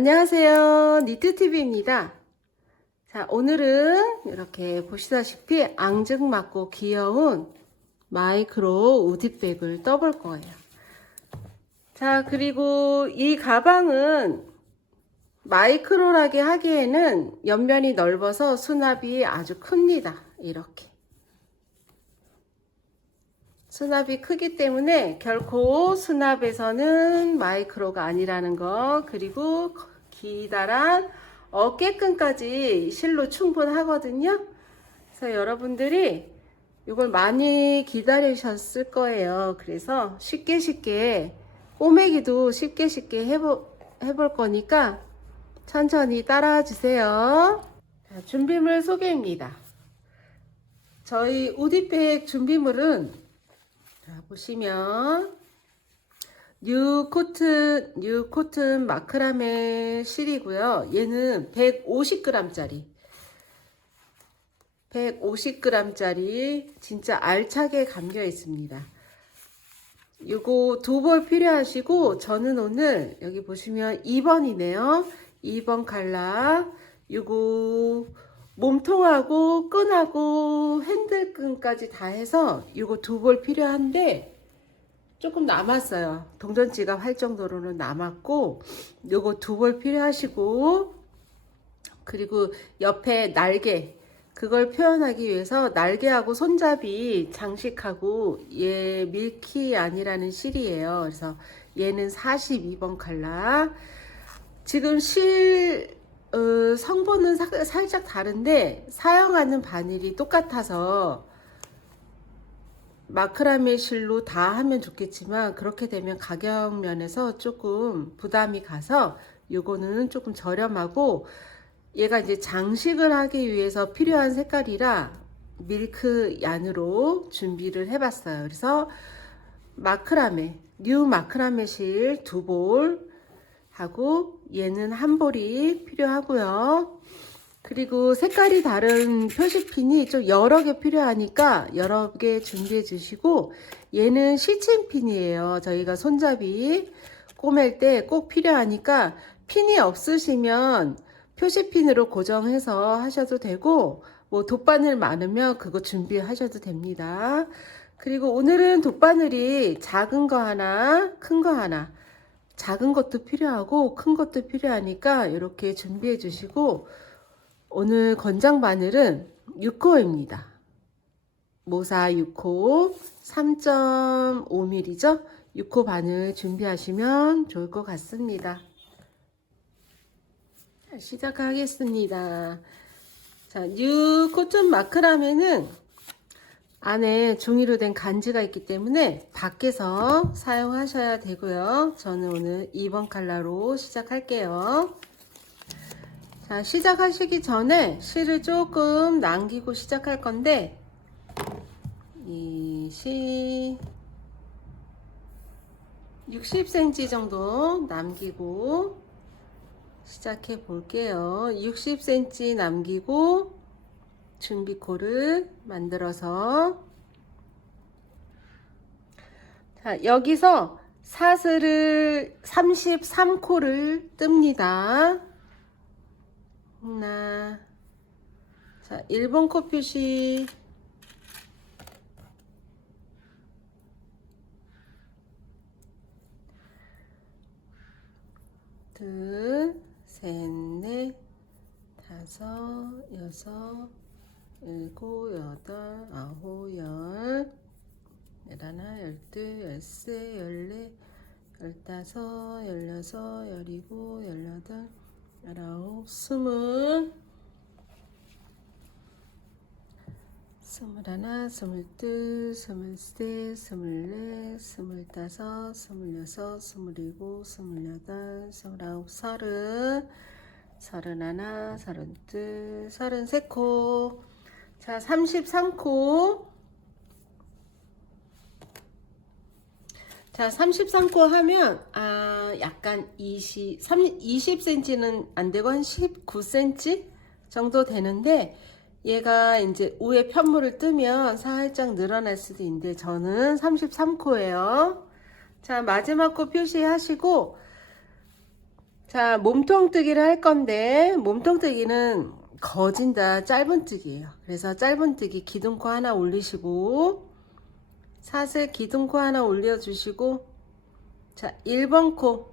안녕하세요. 니트TV입니다. 자, 오늘은 이렇게 보시다시피 앙증맞고 귀여운 마이크로 우디백을 떠볼 거예요. 자, 그리고 이 가방은 마이크로라게 하기에는 옆면이 넓어서 수납이 아주 큽니다. 이렇게. 수납이 크기 때문에 결코 수납에서는 마이크로가 아니라는 거, 그리고 기다란 어깨끈까지 실로 충분하거든요. 그래서 여러분들이 이걸 많이 기다리셨을 거예요. 그래서 쉽게 꼬매기도 쉽게 해볼 거니까 천천히 따라와 주세요. 자, 준비물 소개입니다. 저희 우디백 준비물은 보시면 뉴코튼 마크라메 실이고요. 얘는 150g짜리 진짜 알차게 감겨 있습니다. 요거 2벌 필요하시고, 저는 오늘 여기 보시면 2번이네요 2번 칼라. 요거 몸통하고 끈하고 핸들끈까지 다 해서 요거 2벌 필요한데 조금 남았어요. 동전지갑 할 정도로는 남았고, 요거 2벌 필요하시고, 그리고 옆에 날개, 그걸 표현하기 위해서 날개하고 손잡이 장식하고, 얘 밀키 아니라는 실이에요. 그래서 얘는 42번 칼라. 지금 성분은 살짝 다른데 사용하는 바늘이 똑같아서 마크라메 실로 다 하면 좋겠지만, 그렇게 되면 가격 면에서 조금 부담이 가서 요거는 조금 저렴하고, 얘가 이제 장식을 하기 위해서 필요한 색깔이라 밀크 얀으로 준비를 해봤어요. 그래서 뉴 마크라메 실 2볼 하고, 얘는 1볼이 필요하고요. 그리고 색깔이 다른 표시핀이 좀 여러 개 필요하니까 여러 개 준비해 주시고, 얘는 시침핀이에요. 저희가 손잡이 꼬맬 때 꼭 필요하니까 핀이 없으시면 표시핀으로 고정해서 하셔도 되고, 뭐 돗바늘 많으면 그거 준비하셔도 됩니다. 그리고 오늘은 돗바늘이 작은 거 하나, 큰 거 하나, 작은 것도 필요하고 큰 것도 필요하니까 이렇게 준비해 주시고, 오늘 권장 바늘은 6호입니다. 모사 6호 3.5mm죠. 6호 바늘 준비하시면 좋을 것 같습니다. 자, 시작하겠습니다. 자, 뉴 코튼 마크라메는 안에 종이로 된 간지가 있기 때문에 밖에서 사용하셔야 되고요. 저는 오늘 2번 칼라로 시작할게요. 자, 시작하시기 전에 실을 조금 남기고 시작할 건데, 이 실 60cm 정도 남기고 시작해 볼게요. 60cm 남기고 준비코를 만들어서, 자, 여기서 사슬을 33코를 뜹니다. 하나, 자, 1번 코 표시, 둘, 셋, 넷, 다섯, 여섯, 일곱, 여덟, 아홉, 열, 열하나, 열둘, 열세, 열네, 열다섯, 열여섯, 열일곱, 열여덟, 열아홉, 스물하나, 스물둘, 스물셋, 스물넷, 스물다섯, 스물여섯, 스물일곱, 스물여덟, 스물아홉, 서른하나, 서른둘, 33코. 자, 33코. 자, 33코 하면 약간 20cm는 안 되고 한 19cm 정도 되는데, 얘가 이제 위에 편물을 뜨면 살짝 늘어날 수도 있는데 저는 33코예요. 자, 마지막 코 표시하시고, 자, 몸통뜨기를 할 건데 몸통뜨기는 거진다 짧은뜨기예요. 그래서 짧은뜨기 기둥코 하나 올리시고 사슬 기둥코 하나 올려주시고, 자 1번 코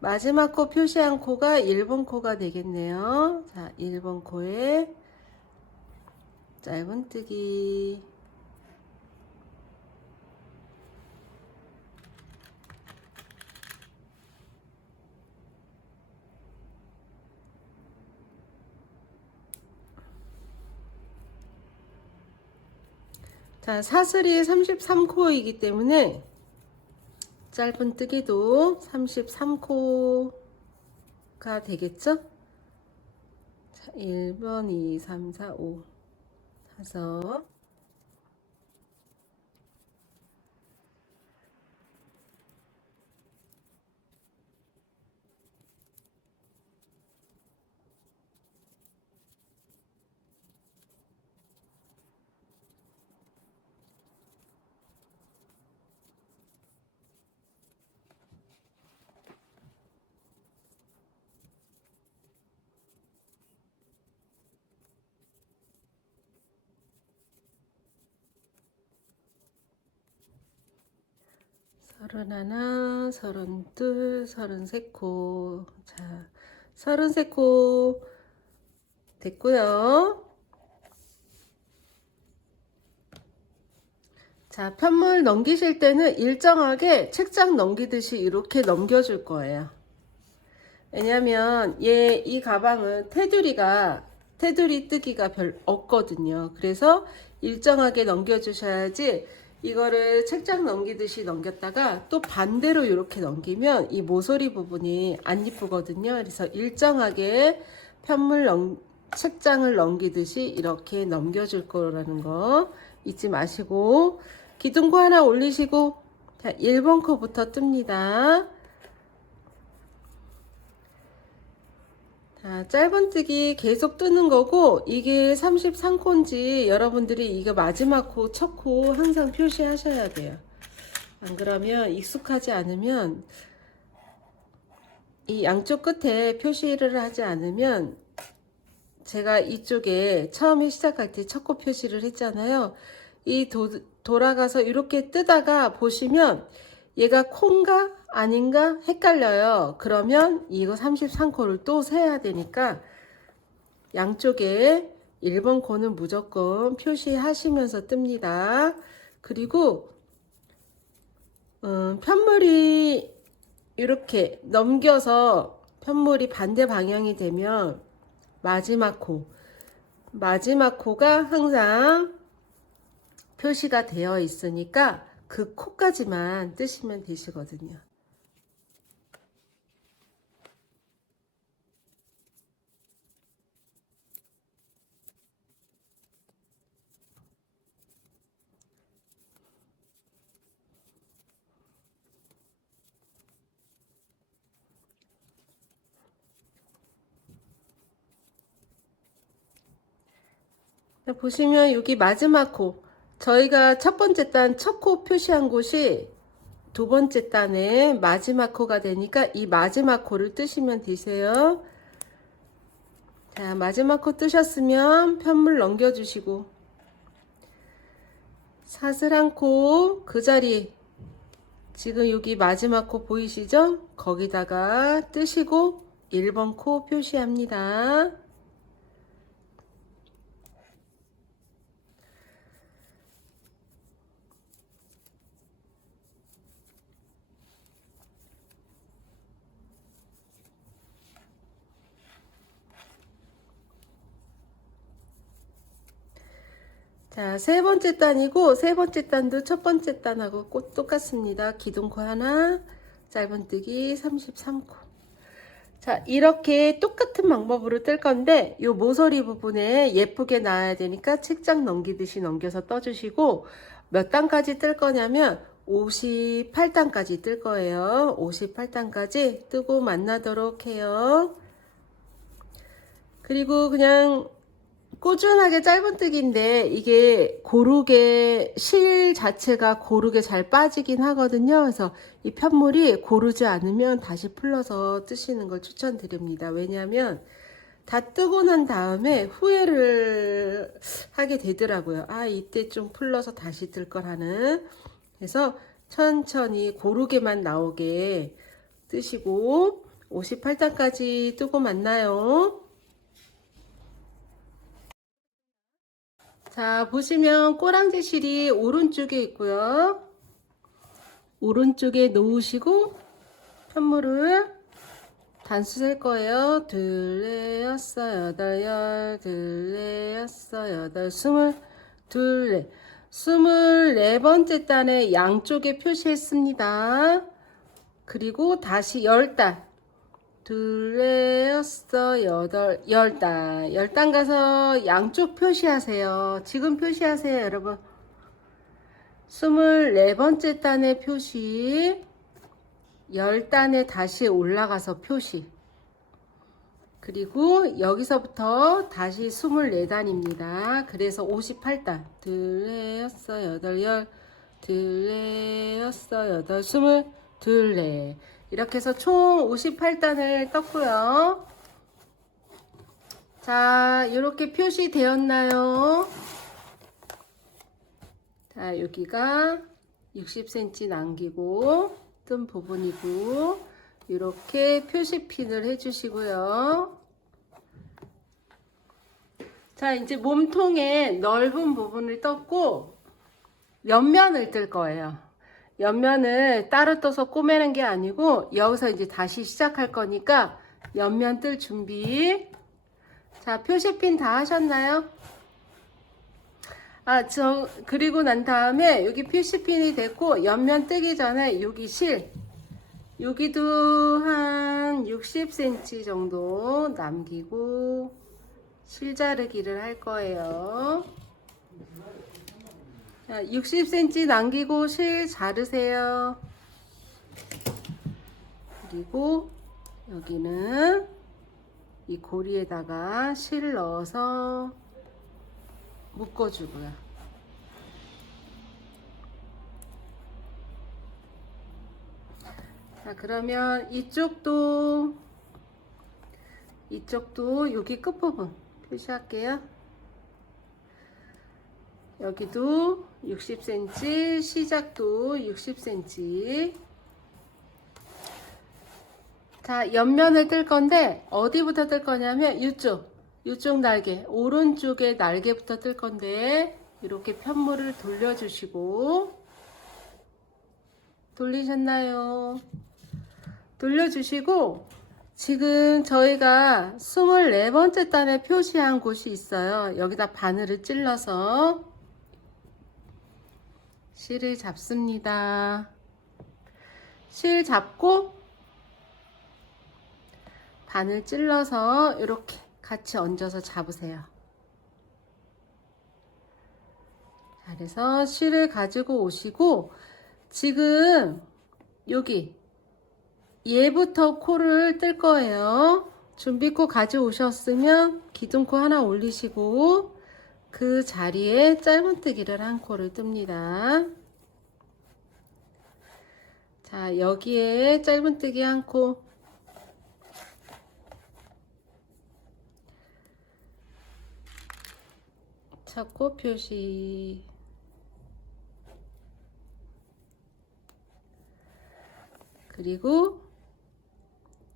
마지막 코 표시한 코가 1번 코가 되겠네요. 자 1번 코에 짧은뜨기. 자, 사슬이 33코이기 때문에 짧은뜨기도 33코가 되겠죠? 자, 1번, 2, 3, 4, 5, 5. 서른하나, 서른둘, 서른세코. 자, 서른세코 됐고요. 자, 편물 넘기실 때는 일정하게 책장 넘기듯이 이렇게 넘겨줄 거예요. 왜냐면 이 가방은 테두리 뜨기가 별 없거든요. 그래서 일정하게 넘겨주셔야지, 이거를 책장 넘기듯이 넘겼다가 또 반대로 이렇게 넘기면 이 모서리 부분이 안 이쁘거든요. 그래서 일정하게 책장을 넘기듯이 이렇게 넘겨줄 거라는 거 잊지 마시고, 기둥코 하나 올리시고, 자 1번 코부터 뜹니다. 자, 짧은뜨기 계속 뜨는 거고, 이게 33코인지 여러분들이 이거 마지막 코, 첫 코 항상 표시하셔야 돼요. 안 그러면 익숙하지 않으면, 이 양쪽 끝에 표시를 하지 않으면, 제가 이쪽에 처음에 시작할 때 첫 코 표시를 했잖아요. 이 돌아가서 이렇게 뜨다가 보시면 얘가 콘가 아닌가 헷갈려요. 그러면 이거 33코를 또 세야 되니까 양쪽에 1번 코는 무조건 표시하시면서 뜹니다. 그리고 편물이 이렇게 넘겨서 편물이 반대 방향이 되면 마지막 코가 항상 표시가 되어 있으니까 그 코까지만 뜨시면 되시거든요. 보시면 여기 마지막 코, 저희가 첫 번째 단 첫 코 표시한 곳이 두 번째 단의 마지막 코가 되니까 이 마지막 코를 뜨시면 되세요. 자, 마지막 코 뜨셨으면 편물 넘겨주시고, 사슬 한 코 그 자리, 지금 여기 마지막 코 보이시죠? 거기다가 뜨시고 1번 코 표시합니다. 자, 세 번째 단이고, 세 번째 단도 첫 번째 단하고 똑같습니다. 기둥코 하나, 짧은뜨기 33코. 자, 이렇게 똑같은 방법으로 뜰 건데, 요 모서리 부분에 예쁘게 나와야 되니까 책장 넘기듯이 넘겨서 떠주시고, 몇 단까지 뜰 거냐면 58단까지 뜰 거예요. 58단까지 뜨고 만나도록 해요. 그리고 그냥 꾸준하게 짧은뜨기인데 이게 고르게 실 자체가 고르게 잘 빠지긴 하거든요. 그래서 이 편물이 고르지 않으면 다시 풀러서 뜨시는 걸 추천드립니다. 왜냐하면 다 뜨고 난 다음에 후회를 하게 되더라고요. 아, 이때 좀 풀러서 다시 뜰 걸 하는. 그래서 천천히 고르게만 나오게 뜨시고 58단까지 뜨고 만나요. 자, 보시면 꼬랑지 실이 오른쪽에 있고요. 오른쪽에 놓으시고 편물을 단수 셀 거예요. 둘, 넷, 여섯, 여덟, 열, 둘, 넷, 여섯, 여덟, 스물, 둘, 넷. 24번째 단에 양쪽에 표시했습니다. 그리고 다시 10단. 둘, 넷, 여섯, 여덟, 10단. 10단 가서 양쪽 표시하세요. 지금 표시하세요, 여러분. 24번째 단에 표시. 10단에 다시 올라가서 표시. 그리고 여기서부터 다시 24단입니다. 그래서 58단. 둘, 넷, 여섯, 여덟, 열. 둘, 넷, 여섯, 여덟, 스물, 둘, 넷. 이렇게 해서 총 58단을 떴고요. 자, 이렇게 표시되었나요? 자, 여기가 60cm 남기고 뜬 부분이고 이렇게 표시핀을 해주시고요. 자, 이제 몸통에 넓은 부분을 떴고 옆면을 뜰 거예요. 옆면을 따로 떠서 꼬매는 게 아니고 여기서 이제 다시 시작할 거니까 옆면 뜰 준비. 자, 표시핀 다 하셨나요? 그리고 난 다음에 여기 표시핀이 됐고 옆면 뜨기 전에 여기 실 여기도 한 60cm 정도 남기고 실 자르기를 할 거예요. 자, 60cm 남기고 실 자르세요. 그리고 여기는 이 고리에다가 실 넣어서 묶어주고요. 자, 그러면 이쪽도 여기 끝부분 표시할게요. 여기도 60cm, 시작도 60cm. 자, 옆면을 뜰 건데 어디부터 뜰 거냐면 이쪽 날개, 오른쪽에 날개부터 뜰 건데 이렇게 편물을 돌려주시고 돌리셨나요? 돌려주시고 지금 저희가 24번째 단에 표시한 곳이 있어요. 여기다 바늘을 찔러서 실을 잡습니다. 실 잡고 바늘 찔러서 이렇게 같이 얹어서 잡으세요. 자, 그래서 실을 가지고 오시고 지금 여기 얘부터 코를 뜰 거예요. 준비코 가져오셨으면 기둥코 하나 올리시고 그 자리에 짧은뜨기를 한 코를 뜹니다. 자, 여기에 짧은뜨기 한 코. 첫 코 표시. 그리고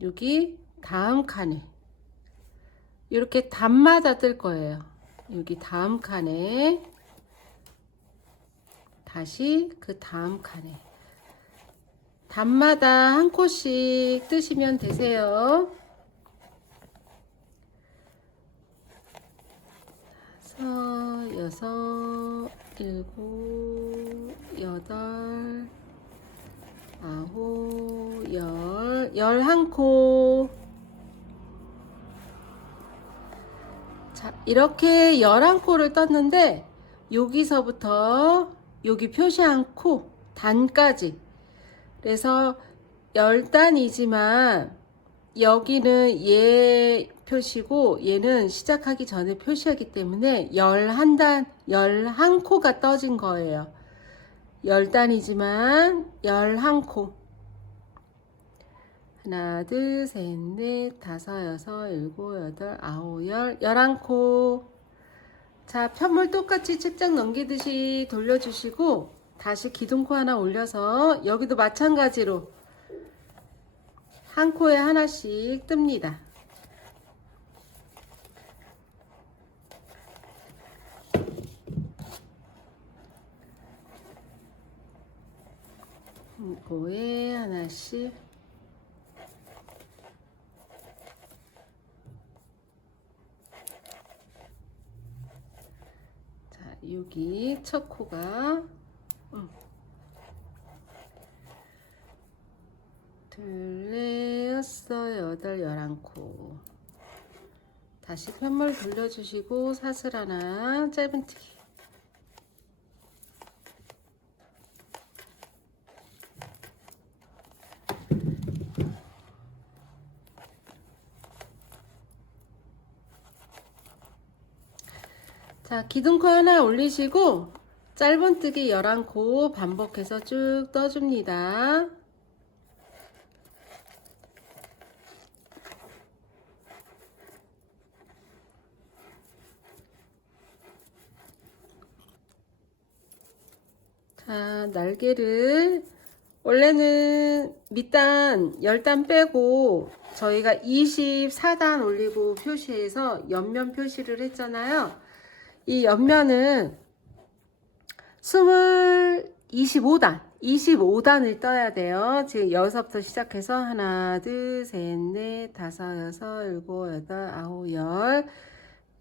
여기 다음 칸에 이렇게 단마다 뜰 거예요. 여기 다음 칸에 다시 그 다음 칸에 단마다 한 코씩 뜨시면 되세요. 5, 6, 7, 8, 9, 10, 11코. 자, 이렇게 11코를 떴는데 여기서부터 여기 표시한 코 단까지, 그래서 10단이지만 여기는 얘 표시고 얘는 시작하기 전에 표시하기 때문에 11단, 11코가 떠진 거예요. 10단이지만 11코. 하나, 둘, 셋, 넷, 다섯, 여섯, 일곱, 여덟, 아홉, 열, 11코. 자, 편물 똑같이 책장 넘기듯이 돌려주시고 다시 기둥코 하나 올려서 여기도 마찬가지로 한 코에 하나씩 뜹니다. 한 코에 하나씩. 자, 여기 첫 코가 둘, 넷, 여섯, 여덟, 11코. 다시 편물 돌려주시고 사슬 하나 짧은뜨기. 자, 기둥코 하나 올리시고 짧은뜨기 11코 반복해서 쭉 떠줍니다. 자, 날개를 원래는 밑단 10단 빼고 저희가 24단 올리고 표시해서 옆면 표시를 했잖아요. 이 옆면은 25단을 떠야 돼요. 지금 여기서부터 시작해서 하나, 둘, 셋, 넷, 다섯, 여섯, 일곱, 여덟, 아홉, 열,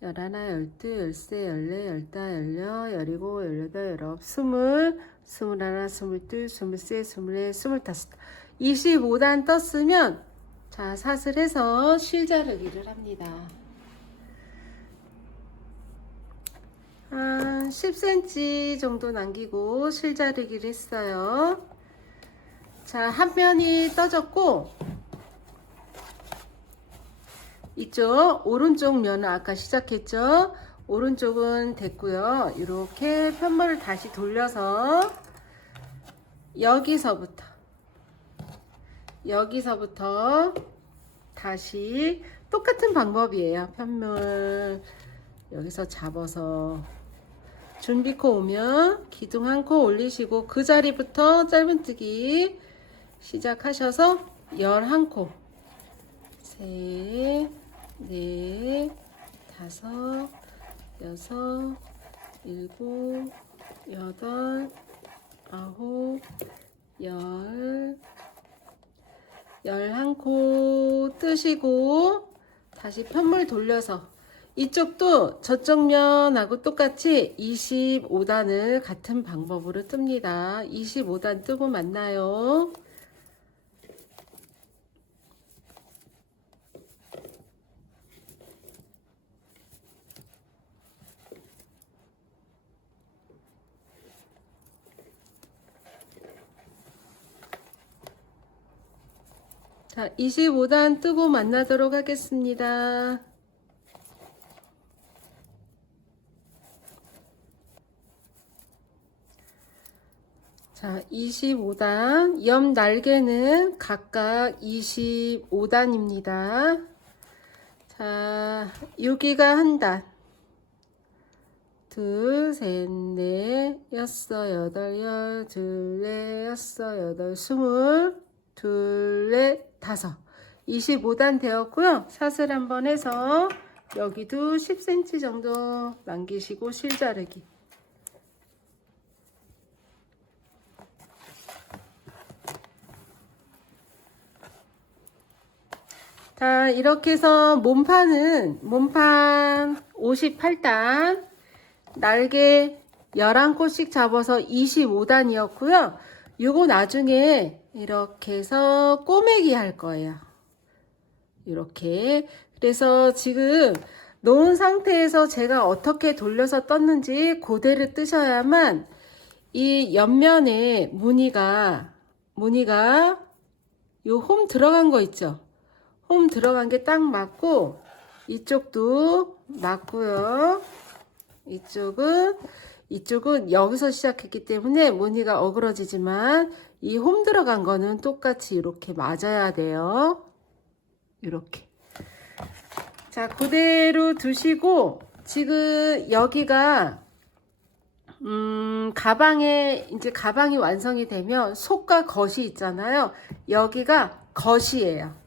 열하나, 열둘, 열세, 열네, 열다, 열여, 열일곱, 열여덟, 열아홉, 스물, 스물하나, 스물둘, 스물세, 스물넷, 스물다섯. 25단 떴으면 자, 사슬해서 실자르기를 합니다. 한 10cm 정도 남기고 실자르기를 했어요. 자, 한 면이 떠졌고 이쪽 오른쪽 면은 아까 시작했죠. 오른쪽은 됐고요. 이렇게 편물을 다시 돌려서 여기서부터 다시 똑같은 방법이에요. 편물 여기서 잡아서 준비코 오면 기둥 한 코 올리시고 그 자리부터 짧은뜨기 시작하셔서 11코 셋, 넷, 다섯, 여섯, 일곱, 여덟, 아홉, 열, 11코 뜨시고 다시 편물 돌려서 이쪽도 저쪽 면하고 똑같이 25단을 같은 방법으로 뜹니다. 25단 뜨고 만나요. 자, 25단 뜨고 만나도록 하겠습니다. 자, 25단. 옆 날개는 각각 25단입니다. 자, 여기가 한 단. 둘, 셋, 넷, 여섯, 여덟, 열, 둘, 넷, 여섯, 여덟, 스물, 둘, 넷, 다섯. 25단 되었고요. 사슬 한번 해서 여기도 10cm 정도 남기시고 실자르기. 자, 이렇게 해서 몸판 58단, 날개 11코씩 잡아서 25단이었고요. 요거 나중에 이렇게 해서 꼬매기 할 거예요. 이렇게. 그래서 지금 놓은 상태에서 제가 어떻게 돌려서 떴는지 그대로 뜨셔야만 이 옆면에 무늬가 요 홈 들어간 거 있죠? 홈 들어간 게 딱 맞고, 이쪽도 맞고요. 이쪽은 여기서 시작했기 때문에 무늬가 어그러지지만 이 홈 들어간 거는 똑같이 이렇게 맞아야 돼요. 이렇게. 자, 그대로 두시고, 지금 여기가 이제 가방이 완성이 되면 속과 겉이 있잖아요. 여기가 겉이에요.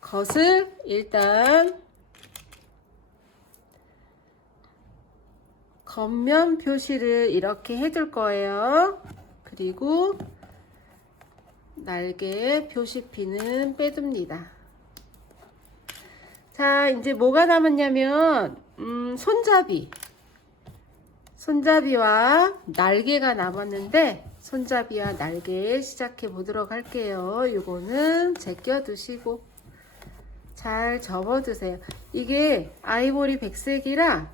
겉을 일단 겉면 표시를 이렇게 해둘 거예요. 그리고 날개 표시핀은 빼둡니다. 자, 이제 뭐가 남았냐면 손잡이와 날개가 남았는데, 손잡이와 날개 시작해 보도록 할게요. 이거는 제껴 두시고 잘 접어 두세요. 이게 아이보리 백색이라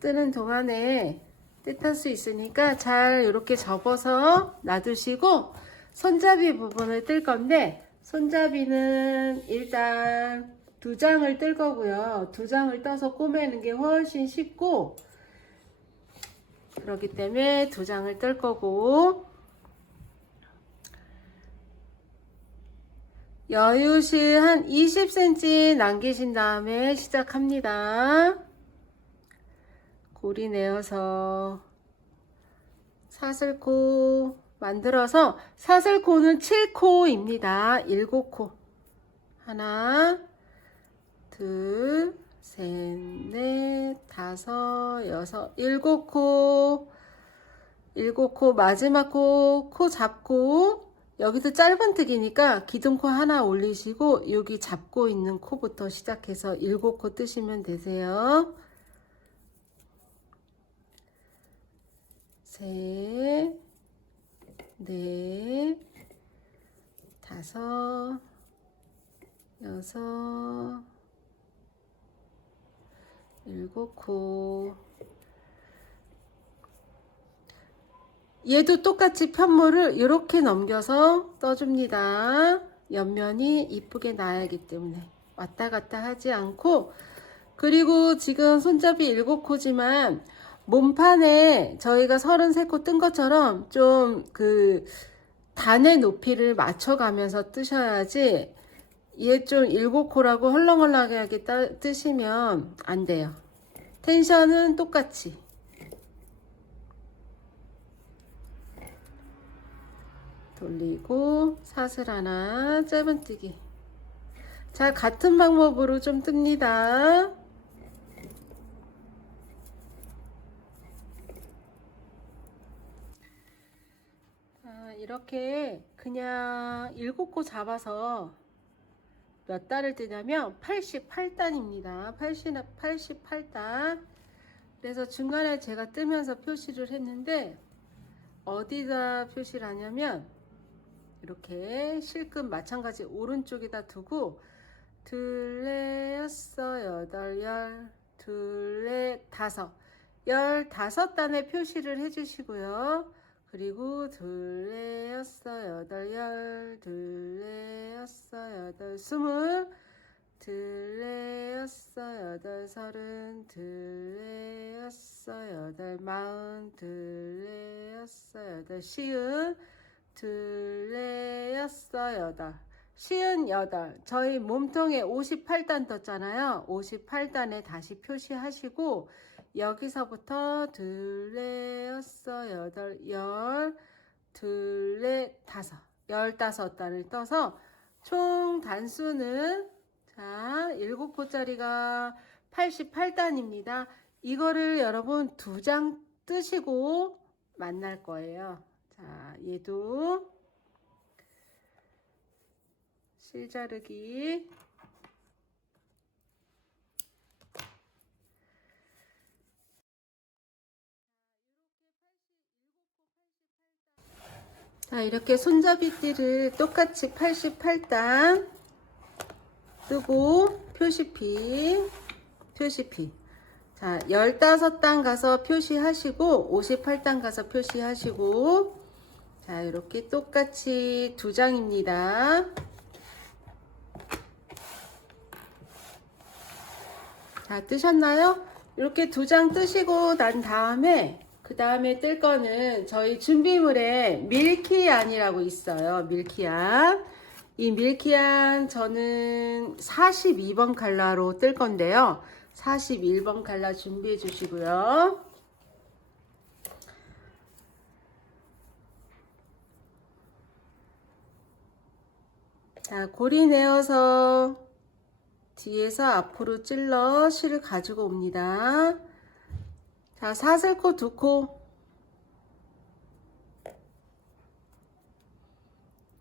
뜨는 동안에 떼탈 수 있으니까 잘 이렇게 접어서 놔두시고, 손잡이 부분을 뜰 건데, 손잡이는 일단 2장을 뜰 거고요. 2장을 떠서 꼬매는 게 훨씬 쉽고, 그렇기 때문에 2장을 뜰 거고, 여유실 한 20cm 남기신 다음에 시작합니다. 고리 내어서 사슬코 만들어서, 사슬코는 7코입니다. 7코. 하나, 둘, 셋, 넷, 다섯, 여섯, 7코. 7코 마지막 코 잡고, 여기도 짧은뜨기니까 기둥코 하나 올리시고 여기 잡고 있는 코부터 시작해서 7코 뜨시면 되세요. 셋, 넷, 다섯, 여섯, 7코. 얘도 똑같이 편물을 이렇게 넘겨서 떠줍니다. 옆면이 이쁘게 나야기 때문에 왔다 갔다 하지 않고, 그리고 지금 손잡이 7코지만 몸판에 저희가 33코 뜬 것처럼 좀 그 단의 높이를 맞춰가면서 뜨셔야지, 얘 좀 7코라고 헐렁헐렁하게 뜨시면 안 돼요. 텐션은 똑같이. 돌리고 사슬 하나 짧은뜨기. 자, 같은 방법으로 좀 뜹니다. 이렇게 그냥 7코 잡아서 몇 단을 뜨냐면 88단입니다. 88단. 그래서 중간에 제가 뜨면서 표시를 했는데, 어디다 표시를 하냐면 이렇게 실끝 마찬가지 오른쪽에다 두고, 둘레, 여섯, 여덟, 열, 둘레, 다섯, 15단에 표시를 해주시고요. 그리고 둘레, 여섯, 여덟, 열, 둘레, 여섯, 여덟, 20, 둘레, 여섯, 여덟, 30, 둘레, 여섯, 여덟, 40, 둘레, 여섯, 여덟, 50, 둘레, 여섯, 여덟, 58. 저희 몸통에 58단 떴잖아요. 58단에 다시 표시하시고, 여기서부터 둘레, 여섯, 여덟, 열, 둘레, 다섯, 15단을 떠서 총 단수는, 자, 7코짜리가 88단입니다. 이거를 여러분 2장 뜨시고 만날 거예요. 자, 얘도 실자르기. 자, 이렇게 손잡이띠를 똑같이 88단 뜨고 표시피. 자, 15단 가서 표시하시고 58단 가서 표시하시고, 자, 이렇게 똑같이 2장입니다. 자, 뜨셨나요? 이렇게 2장 뜨시고 난 다음에 그 다음에 뜰 거는 저희 준비물에 밀키안이라고 있어요. 밀키안. 이 밀키안 저는 42번 칼라로 뜰 건데요. 41번 칼라 준비해 주시고요. 자, 고리 내어서 뒤에서 앞으로 찔러 실을 가지고 옵니다. 자, 사슬코 2코,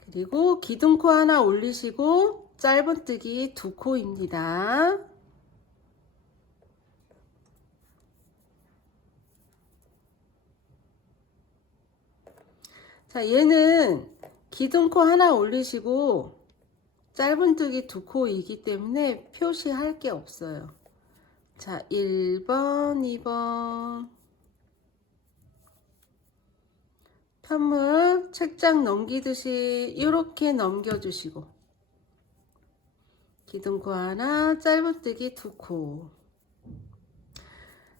그리고 기둥코 하나 올리시고 짧은뜨기 2코입니다. 자, 얘는 기둥코 하나 올리시고 짧은뜨기 2코이기 때문에 표시할 게 없어요. 자, 1번, 2번. 편물 책장 넘기듯이 이렇게 넘겨주시고 기둥코 하나, 짧은뜨기 2코.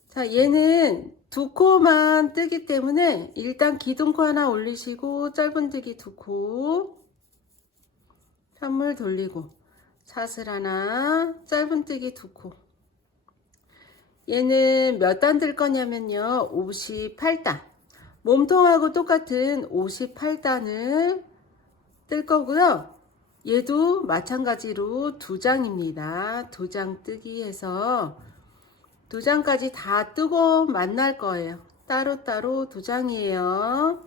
자, 얘는 2코만 뜨기 때문에 일단 기둥코 하나 올리시고 짧은뜨기 2코, 편물 돌리고 사슬 하나, 짧은뜨기 2코. 얘는 몇 단 뜰 거냐면요, 58단. 몸통하고 똑같은 58단을 뜰 거고요. 얘도 마찬가지로 2장입니다. 2장 뜨기 해서 2장까지 다 뜨고 만날 거예요. 따로따로 2장이에요.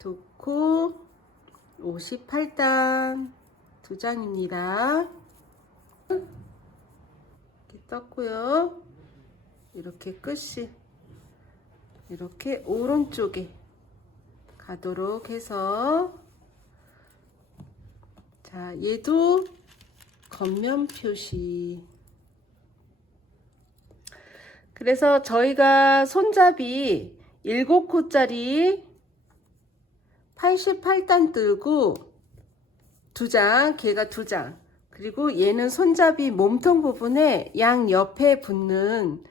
2코 58단 2장입니다. 이렇게 떴고요. 이렇게 끝이 이렇게 오른쪽에 가도록 해서, 자, 얘도 겉면 표시. 그래서 저희가 손잡이 7코짜리 88단 뜨고 2장, 걔가 2장. 그리고 얘는 손잡이 몸통 부분에 양 옆에 붙는,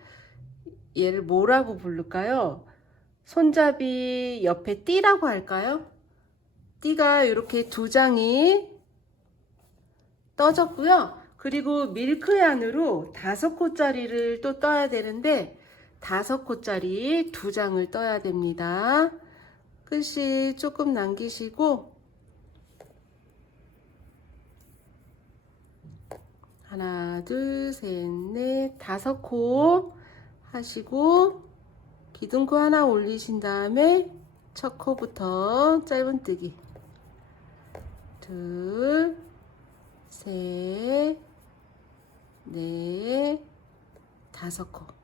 얘를 뭐라고 부를까요? 손잡이 옆에 띠라고 할까요? 띠가 이렇게 2장이 떠졌고요. 그리고 밀크얀으로 5코짜리를 또 떠야 되는데 5코짜리 2장을 떠야 됩니다. 끝이 조금 남기시고 하나, 둘, 셋, 넷, 5코 하시고 기둥코 하나 올리신 다음에 첫 코부터 짧은뜨기 둘, 셋, 넷, 5코.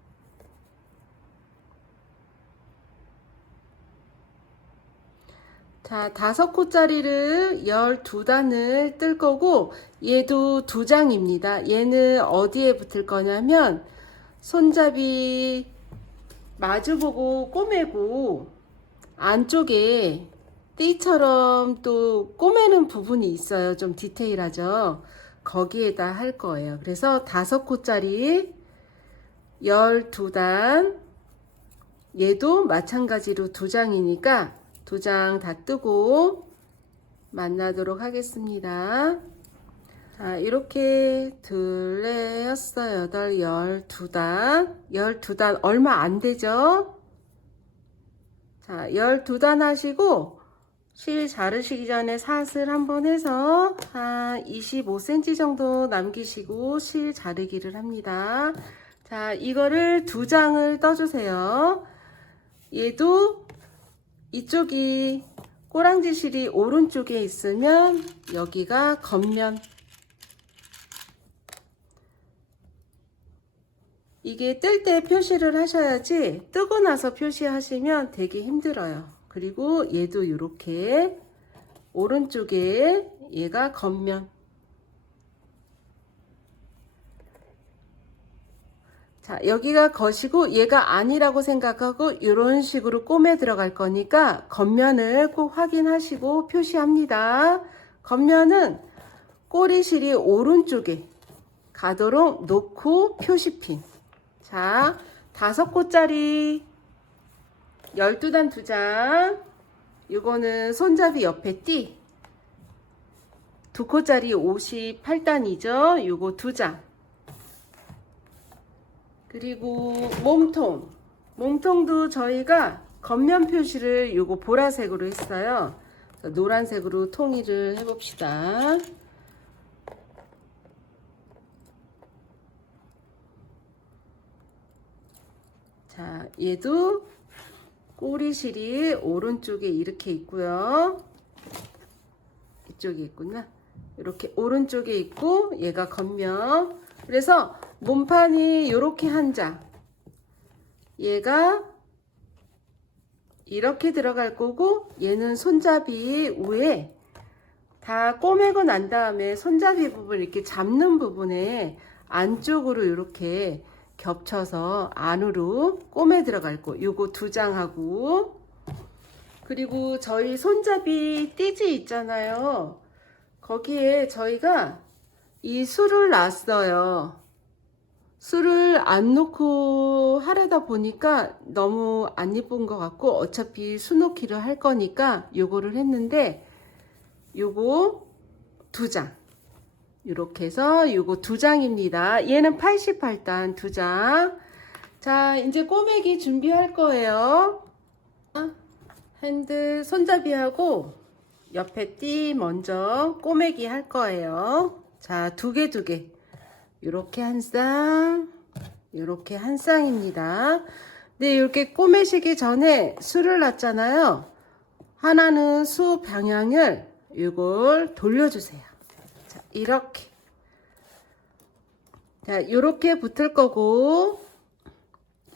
자, 5코짜리를 12단을 뜰 거고 얘도 2장입니다. 얘는 어디에 붙을 거냐면 손잡이 마주보고 꼬매고 안쪽에 띠처럼 또 꼬매는 부분이 있어요. 좀 디테일하죠. 거기에다 할 거예요. 그래서 5코짜리 12단, 얘도 마찬가지로 2장이니까 2장 다 뜨고 만나도록 하겠습니다. 자, 이렇게 둘, 넷, 여섯, 여덟, 12단. 12단 얼마 안 되죠? 자, 12단 하시고 실 자르시기 전에 사슬 한번 해서 한 25cm 정도 남기시고 실 자르기를 합니다. 자, 이거를 2장을 떠주세요. 얘도 이쪽이 꼬랑지 실이 오른쪽에 있으면 여기가 겉면, 이게 뜰 때 표시를 하셔야지 뜨고 나서 표시하시면 되게 힘들어요. 그리고 얘도 이렇게 오른쪽에 얘가 겉면. 자, 여기가 겉이고 얘가 아니라고 생각하고 이런 식으로 꼬매 들어갈 거니까 겉면을 꼭 확인하시고 표시합니다. 겉면은 꼬리실이 오른쪽에 가도록 놓고 표시핀. 자, 5코짜리 12단 2장. 요거는 손잡이 옆에 띠. 2코짜리 58단이죠. 요거 2장. 그리고 몸통. 몸통도 저희가 겉면 표시를 요거 보라색으로 했어요. 노란색으로 통일을 해봅시다. 자, 얘도 꼬리실이 오른쪽에 이렇게 있고요. 이쪽에 있구나. 이렇게 오른쪽에 있고 얘가 겉면. 그래서 몸판이 이렇게 한 장. 얘가 이렇게 들어갈 거고 얘는 손잡이 위에 다 꼬매고 난 다음에 손잡이 부분 이렇게 잡는 부분에 안쪽으로 이렇게 겹쳐서 안으로 꼬매 들어갈 거. 요거 2장하고 그리고 저희 손잡이 띠지 있잖아요. 거기에 저희가 이 술을 놨어요. 술을 안 놓고 하려다 보니까 너무 안 예쁜 것 같고 어차피 수놓기를 할 거니까 요거를 했는데 요거 2장 이렇게 해서 요거 2장입니다. 얘는 88단 2장. 자, 이제 꼬매기 준비할 거예요. 핸들 손잡이하고 옆에 띠 먼저 꼬매기 할 거예요. 자, 2개 요렇게 한 쌍, 요렇게 한 쌍입니다. 네, 이렇게 꼬매시기 전에 수를 놨잖아요. 하나는 수 방향을 이걸 돌려주세요. 자, 이렇게. 자, 요렇게 붙을 거고,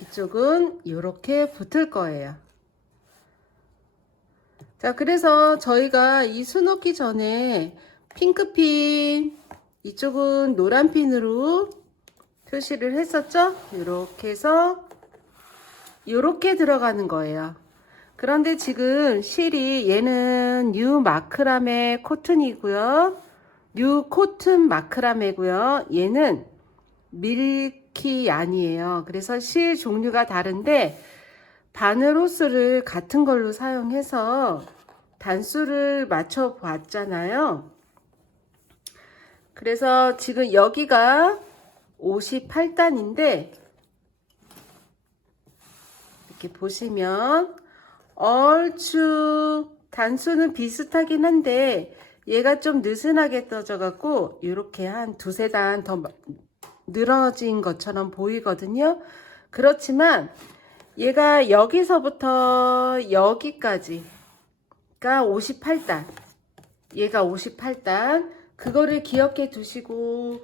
이쪽은 요렇게 붙을 거예요. 자, 그래서 저희가 이 수 놓기 전에 핑크핀, 이쪽은 노란 핀으로 표시를 했었죠? 이렇게 해서 이렇게 들어가는 거예요. 그런데 지금 실이 얘는 뉴 마크라메 코튼이고요. 뉴 코튼 마크라메고요. 얘는 밀키 얀이에요. 그래서 실 종류가 다른데 바늘 호스를 같은 걸로 사용해서 단수를 맞춰 봤잖아요. 그래서 지금 여기가 58단인데 이렇게 보시면 얼추 단수는 비슷하긴 한데 얘가 좀 느슨하게 떠져 갖고 이렇게 한 2~3단 더 늘어진 것처럼 보이거든요. 그렇지만 얘가 여기서부터 여기까지가 58단, 얘가 58단. 그거를 기억해 두시고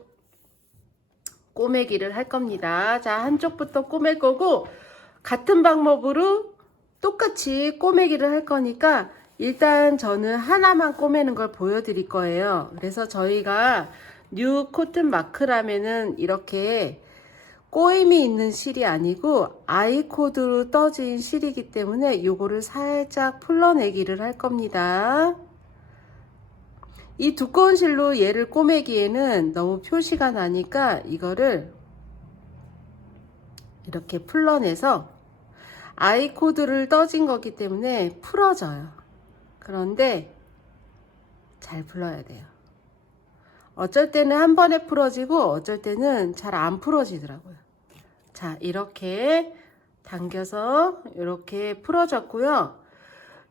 꼬매기를 할 겁니다. 자, 한쪽부터 꼬맬 거고 같은 방법으로 똑같이 꼬매기를 할 거니까 일단 저는 하나만 꼬매는 걸 보여드릴 거예요. 그래서 저희가 뉴 코튼 마크라면은 이렇게 꼬임이 있는 실이 아니고 아이코드로 떠진 실이기 때문에 요거를 살짝 풀러내기를 할 겁니다. 이 두꺼운 실로 얘를 꼬매기에는 너무 표시가 나니까 이거를 이렇게 풀러내서 아이코드를 떠진 거기 때문에 풀어져요. 그런데 잘 풀어야 돼요. 어쩔 때는 한 번에 풀어지고 어쩔 때는 잘 안 풀어지더라고요. 자, 이렇게 당겨서 이렇게 풀어졌고요.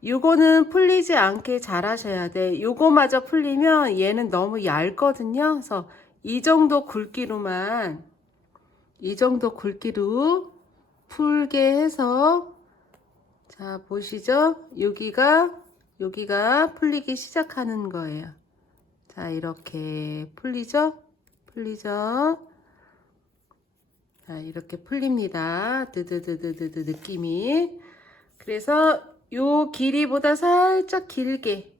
요거는 풀리지 않게 잘 하셔야 돼. 요거마저 풀리면 얘는 너무 얇거든요. 그래서 이 정도 굵기로만, 이 정도 굵기로 풀게 해서, 자, 보시죠? 여기가 풀리기 시작하는 거예요. 자, 이렇게 풀리죠? 풀리죠? 자, 이렇게 풀립니다. 드드드드드드 느낌이. 그래서 요 길이보다 살짝 길게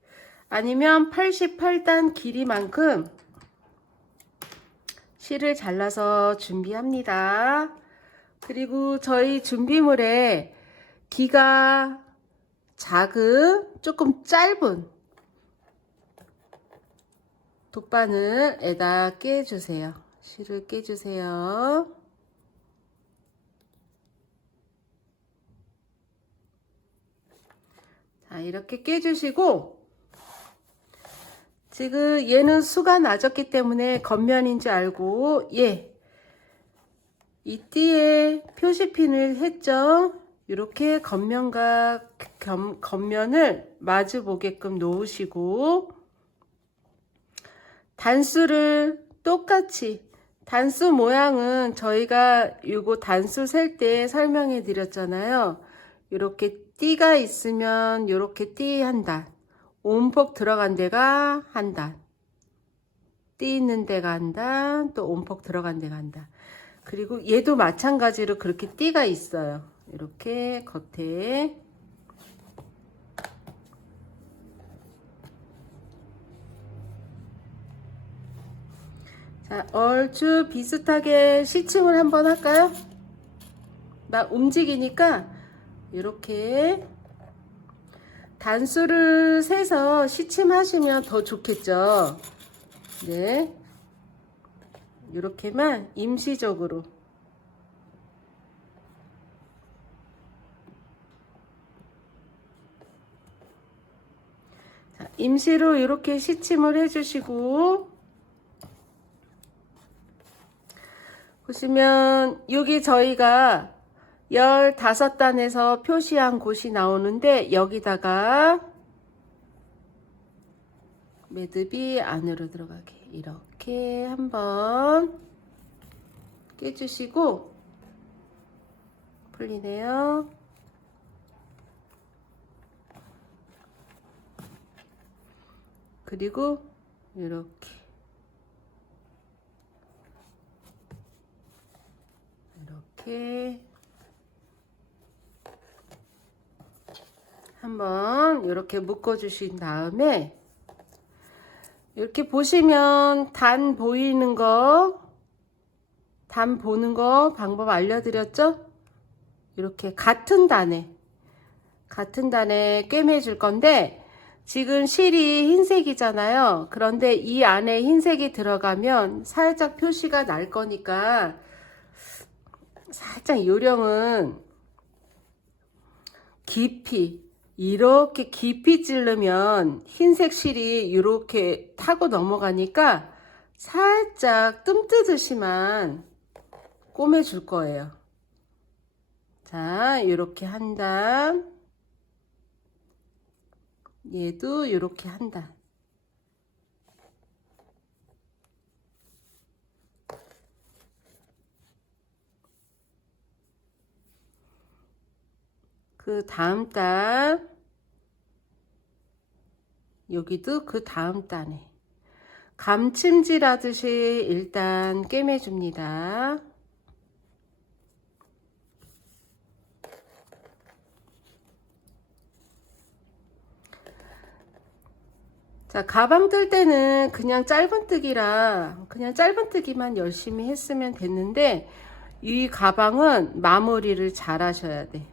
아니면 88단 길이만큼 실을 잘라서 준비합니다. 그리고 저희 준비물에 기가 작은 조금 짧은 돗바늘에다 끼워주세요. 실을 깨주세요. 자, 이렇게 깨주시고, 지금 얘는 수가 낮았기 때문에 겉면인지 알고, 이 띠에 표시핀을 했죠. 이렇게 겉면과 겉면을 마주 보게끔 놓으시고, 단수를 똑같이, 단수 모양은 저희가 이거 단수 셀 때 설명해 드렸잖아요. 이렇게 띠가 있으면 이렇게 띠 한 단, 온폭 들어간 데가 한 단, 띠 있는 데가 한 단, 또 온폭 들어간 데가 한 단. 그리고 얘도 마찬가지로 그렇게 띠가 있어요. 이렇게 겉에. 자, 얼추 비슷하게 시침을 한번 할까요? 막 움직이니까 이렇게 단수를 세서 시침하시면 더 좋겠죠. 네. 이렇게만 임시적으로. 자, 임시로 이렇게 시침을 해주시고, 보시면 여기 저희가 15단에서 표시한 곳이 나오는데 여기다가 매듭이 안으로 들어가게 이렇게 한번 깨주시고, 풀리네요. 그리고 이렇게 한번 이렇게 묶어 주신 다음에, 이렇게 보시면 단 보이는 거, 단 보는 거 방법 알려드렸죠? 이렇게 같은 단에 꿰매 줄 건데, 지금 실이 흰색이잖아요. 그런데 이 안에 흰색이 들어가면 살짝 표시가 날 거니까 살짝 요령은 깊이, 이렇게 깊이 찌르면 흰색 실이 이렇게 타고 넘어가니까 살짝 뜸 뜨듯이만 꼬매 줄 거예요. 자, 이렇게 한 단, 얘도 이렇게 한 단. 그 다음 단, 여기도 그 다음 단에 감침질 하듯이 일단 꿰매 줍니다. 자, 가방 뜰 때는 그냥 짧은뜨기라 그냥 짧은뜨기만 열심히 했으면 됐는데, 이 가방은 마무리를 잘 하셔야 돼.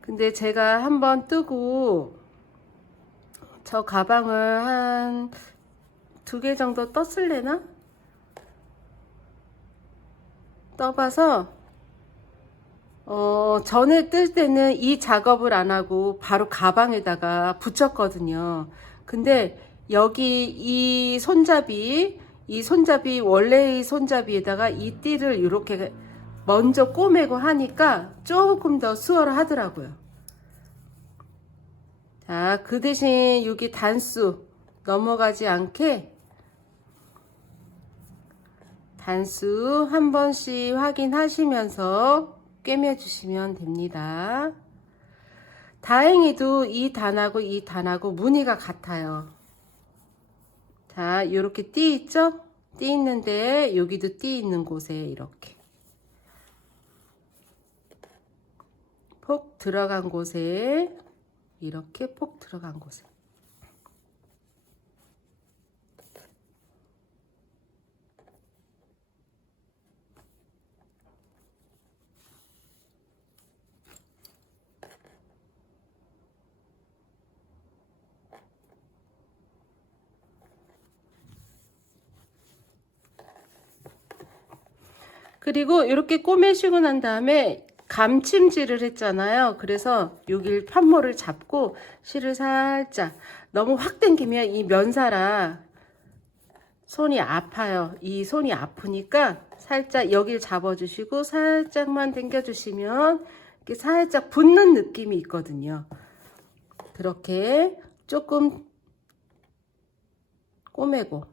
근데 제가 한번 뜨고 저 가방을 한 2개 정도 떴을래나? 떠봐서 전에 뜰 때는 이 작업을 안 하고 바로 가방에다가 붙였거든요. 근데 여기 이 손잡이 원래의 손잡이에다가 이 띠를 이렇게 먼저 꼬매고 하니까 조금 더 수월을 하더라고요. 자, 그 대신 여기 단수 넘어가지 않게 단수 한 번씩 확인하시면서 꿰매 주시면 됩니다. 다행히도 이 단하고 이 단하고 무늬가 같아요. 자, 이렇게 띠 있죠? 띠 있는데 여기도 띠 있는 곳에 이렇게 폭 들어간 곳에, 이렇게 폭 들어간 곳에 그리고 이렇게 꼬매시고 난 다음에 감침질을 했잖아요. 그래서 여기 판모를 잡고 실을 살짝, 너무 확 당기면 이 면사라 손이 아파요. 이 손이 아프니까 살짝 여기를 잡아주시고 살짝만 당겨주시면 이렇게 살짝 붙는 느낌이 있거든요. 그렇게 조금 꼬매고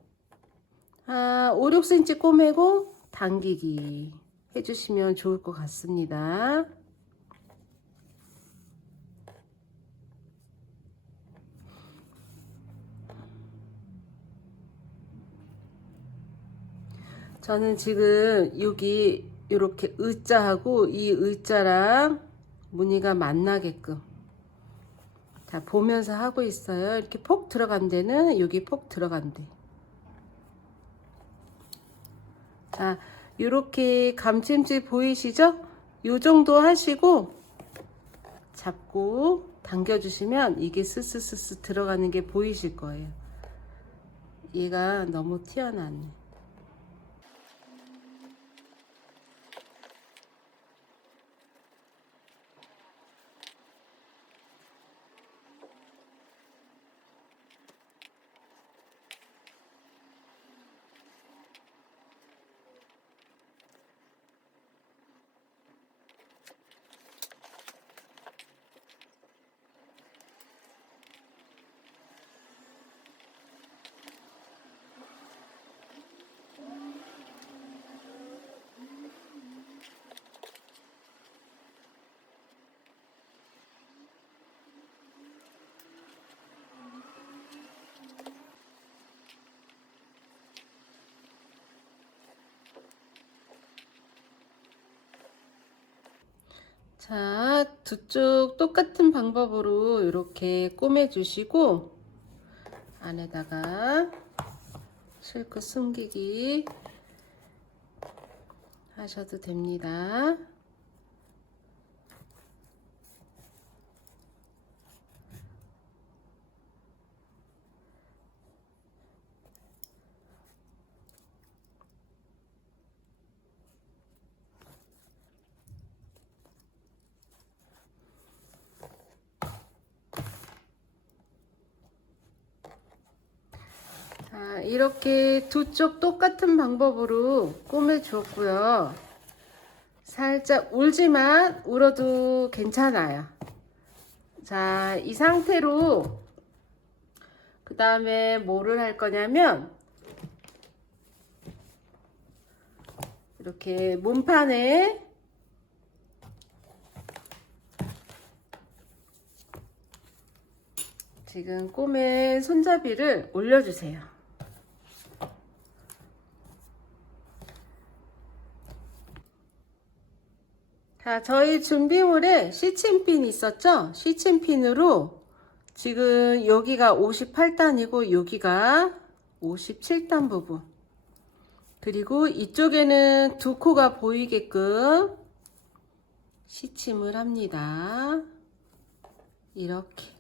5, 6cm 꼬매고 당기기 해주시면 좋을 것 같습니다. 저는 지금 여기 이렇게 의자하고 이 의자랑 무늬가 만나게끔 자 보면서 하고 있어요. 이렇게 폭 들어간 데는 여기 폭 들어간 데. 자 이렇게 감침질 보이시죠? 요 정도 하시고 잡고 당겨주시면 이게 스스스스 들어가는 게 보이실 거예요. 얘가 너무 튀어나왔네. 자, 두 쪽 똑같은 방법으로 이렇게 꼬매주시고 안에다가 실크 숨기기 하셔도 됩니다. 자, 이렇게 두 쪽 똑같은 방법으로 꼬매 주었고요. 살짝 울지만 울어도 괜찮아요. 자, 이 상태로 그 다음에 뭐를 할 거냐면 이렇게 몸판에 지금 꼬맨 손잡이를 올려주세요. 자, 저희 준비물에 시침핀 있었죠? 시침핀으로 지금 여기가 58단이고 여기가 57단 부분, 그리고 이쪽에는 두 코가 보이게끔 시침을 합니다. 이렇게.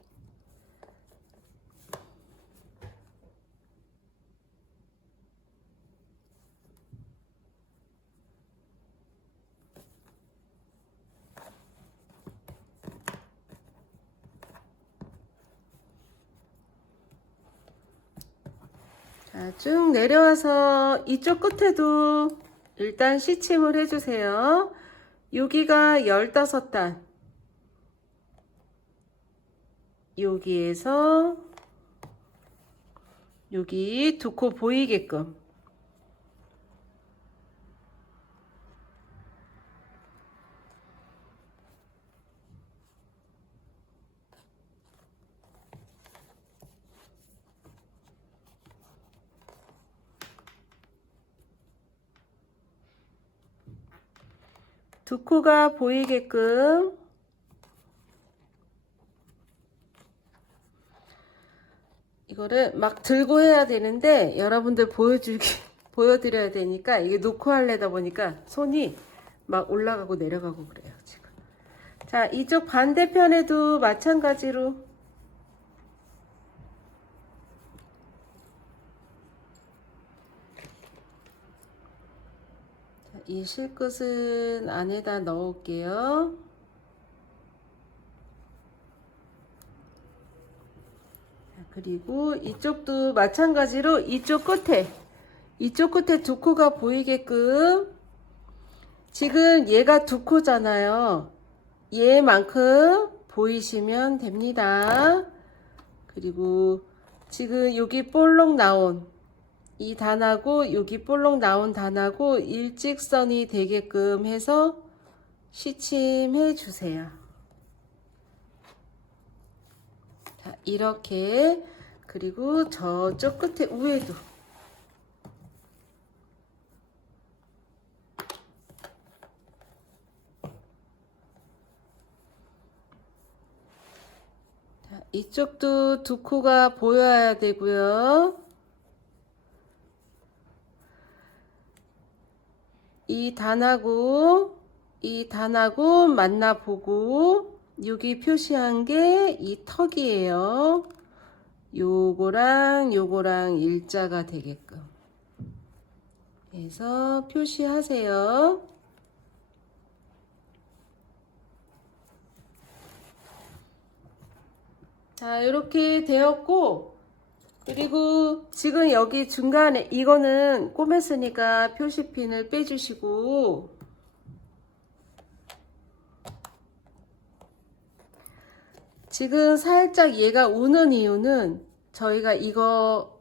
자, 쭉 내려와서 이쪽 끝에도 일단 시침을 해주세요. 여기가 15단. 여기에서 여기 두 코 보이게끔. 두 코가 보이게끔 이거를 막 들고 해야 되는데 여러분들 보여드려야 되니까 이게 놓고 하려다 보니까 손이 막 올라가고 내려가고 그래요 지금. 자, 이쪽 반대편에도 마찬가지로 이 실끝은 안에다 넣을게요. 그리고 이쪽도 마찬가지로 이쪽 끝에 두 코가 보이게끔, 지금 얘가 두 코잖아요. 얘만큼 보이시면 됩니다. 그리고 지금 여기 볼록 나온 이 단하고 여기 볼록 나온 단하고 일직선이 되게끔 해서 시침해 주세요. 자, 이렇게. 그리고 저쪽 끝에 위에도 이쪽도 두 코가 보여야 되고요. 이 단하고 만나보고, 여기 표시한 게 이 턱이에요. 요거랑 일자가 되게끔 해서 표시하세요. 자, 이렇게 되었고, 그리고 지금 여기 중간에 이거는 꼬맸으니까 표시핀을 빼주시고, 지금 살짝 얘가 우는 이유는 저희가 이거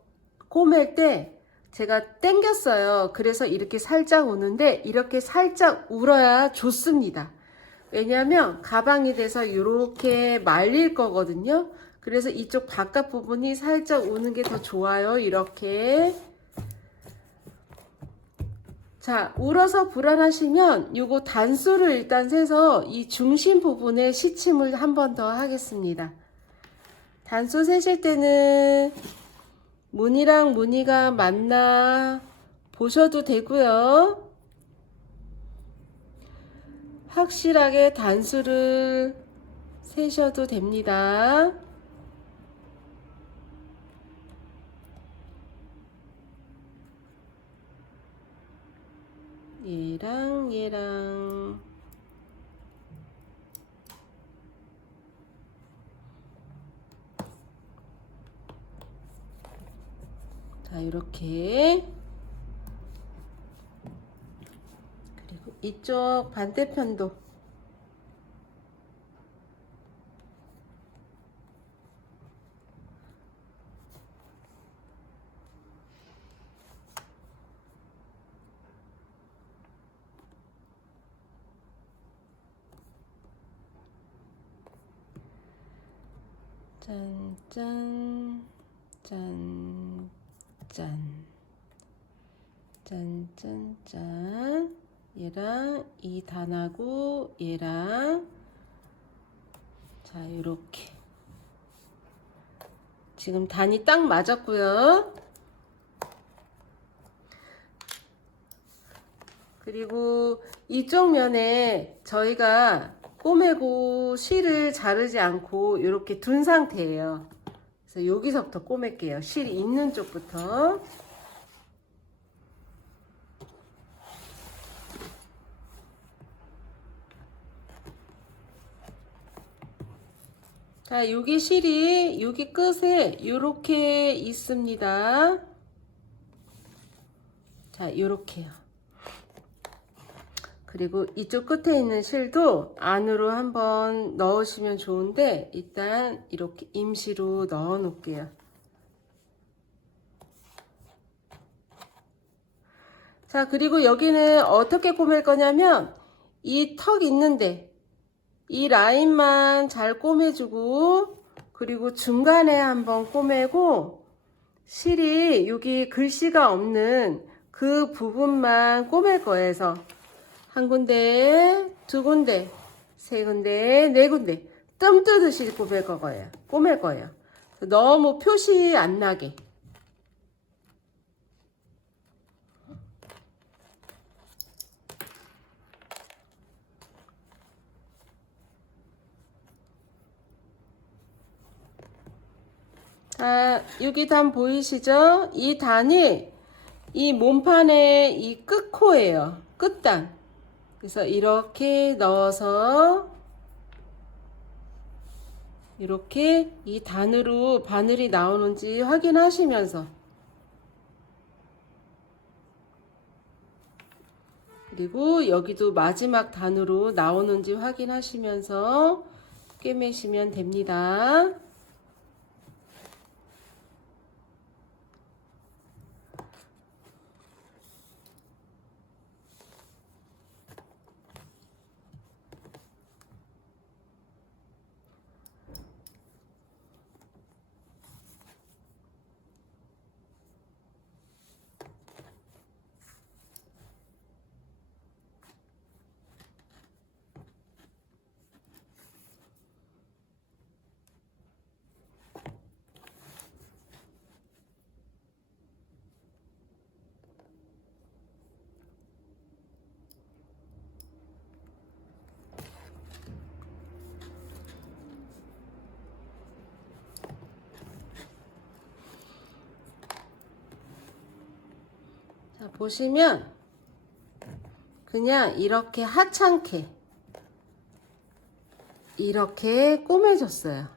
꼬맬 때 제가 당겼어요. 그래서 이렇게 살짝 우는데, 이렇게 살짝 울어야 좋습니다. 왜냐면 가방이 돼서 이렇게 말릴 거거든요. 그래서 이쪽 바깥 부분이 살짝 우는 게 더 좋아요. 이렇게. 자, 울어서 불안하시면 요거 단수를 일단 세서 이 중심 부분에 시침을 한 번 더 하겠습니다. 단수 세실 때는 무늬랑 무늬가 맞나 보셔도 되고요. 확실하게 단수를 세셔도 됩니다. 얘랑 자, 이렇게. 그리고 이쪽 반대편도 짠짠 짠짠짠. 얘랑 이 단하고 얘랑, 자, 요렇게 지금 단이 딱 맞았고요. 그리고 이쪽 면에 저희가 꼬매고 실을 자르지 않고 이렇게 둔 상태예요. 그래서 여기서부터 꼬맬게요. 실이 있는 쪽부터. 자, 여기 실이 여기 끝에 이렇게 있습니다. 자, 요렇게요. 그리고 이쪽 끝에 있는 실도 안으로 한번 넣으시면 좋은데, 일단 이렇게 임시로 넣어 놓을게요. 자, 그리고 여기는 어떻게 꼬맬 거냐면, 이 턱 있는데 이 라인만 잘 꼬매주고, 그리고 중간에 한번 꼬매고, 실이 여기 글씨가 없는 그 부분만 꼬맬 거예요. 한 군데, 두 군데, 세 군데, 네 군데 뜸 뜨듯이 꼬맬 거예요. 너무 표시 안 나게. 자, 여기 단 보이시죠? 이 단이 이 몸판의 이 끝코예요. 끝단. 그래서 이렇게 넣어서 이렇게 이 단으로 바늘이 나오는지 확인하시면서, 그리고 여기도 마지막 단으로 나오는지 확인하시면서 꿰매시면 됩니다. 자, 보시면 그냥 이렇게 하찮게 이렇게 꼬매졌어요.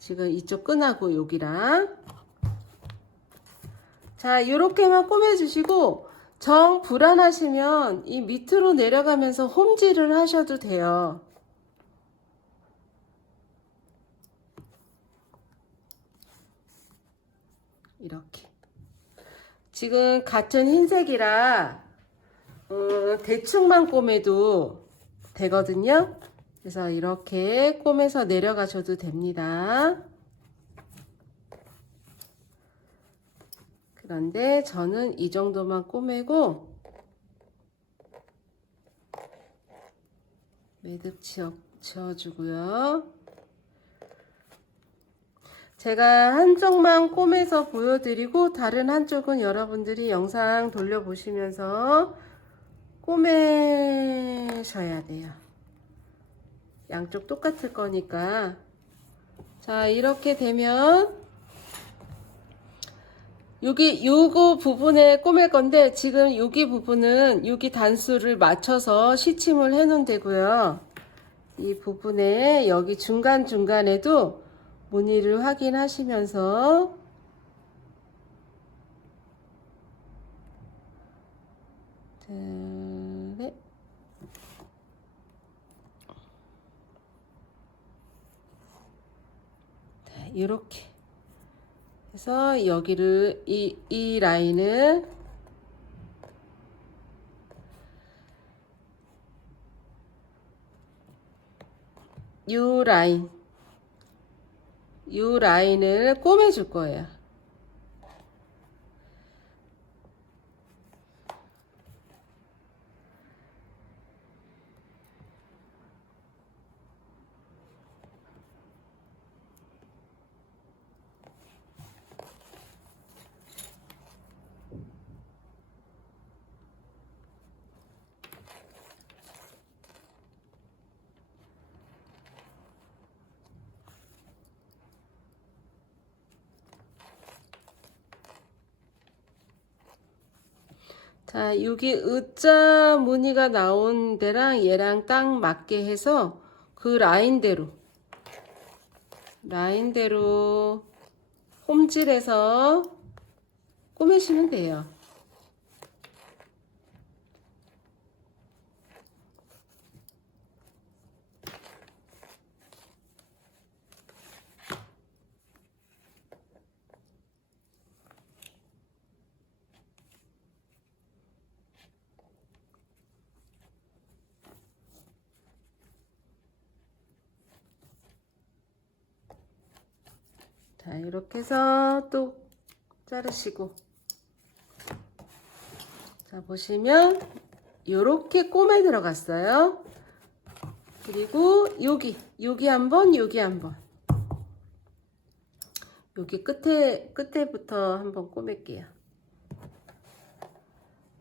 지금 이쪽 끈하고 여기랑. 자, 이렇게만 꼬매주시고 정 불안하시면 이 밑으로 내려가면서 홈질을 하셔도 돼요. 이렇게. 지금 같은 흰색이라 대충만 꼬매도 되거든요. 그래서 이렇게 꼬매서 내려가셔도 됩니다. 그런데 저는 이 정도만 꼬매고 매듭 지어주고요. 제가 한쪽만 꼬매서 보여드리고 다른 한쪽은 여러분들이 영상 돌려보시면서 꼬매셔야 돼요. 양쪽 똑같을 거니까. 자, 이렇게 되면 요거 부분에 꼬맬 건데 지금 여기 부분은 여기 단수를 맞춰서 시침을 해 놓으면 되고요. 이 부분에 여기 중간중간에도 무늬를 확인하시면서 네. 이렇게 해서 여기를 이 라인을 요 라인을 꼬매 줄 거예요. 자, 여기 의자 무늬가 나온 데랑 얘랑 딱 맞게 해서 그 라인대로 홈질해서 꾸미시면 돼요. 자, 이렇게 해서 또 자르시고, 자, 보시면 요렇게 꼬매 들어갔어요. 그리고 여기 한번, 여기 한번, 여기 끝에부터 한번 꼬맬게요.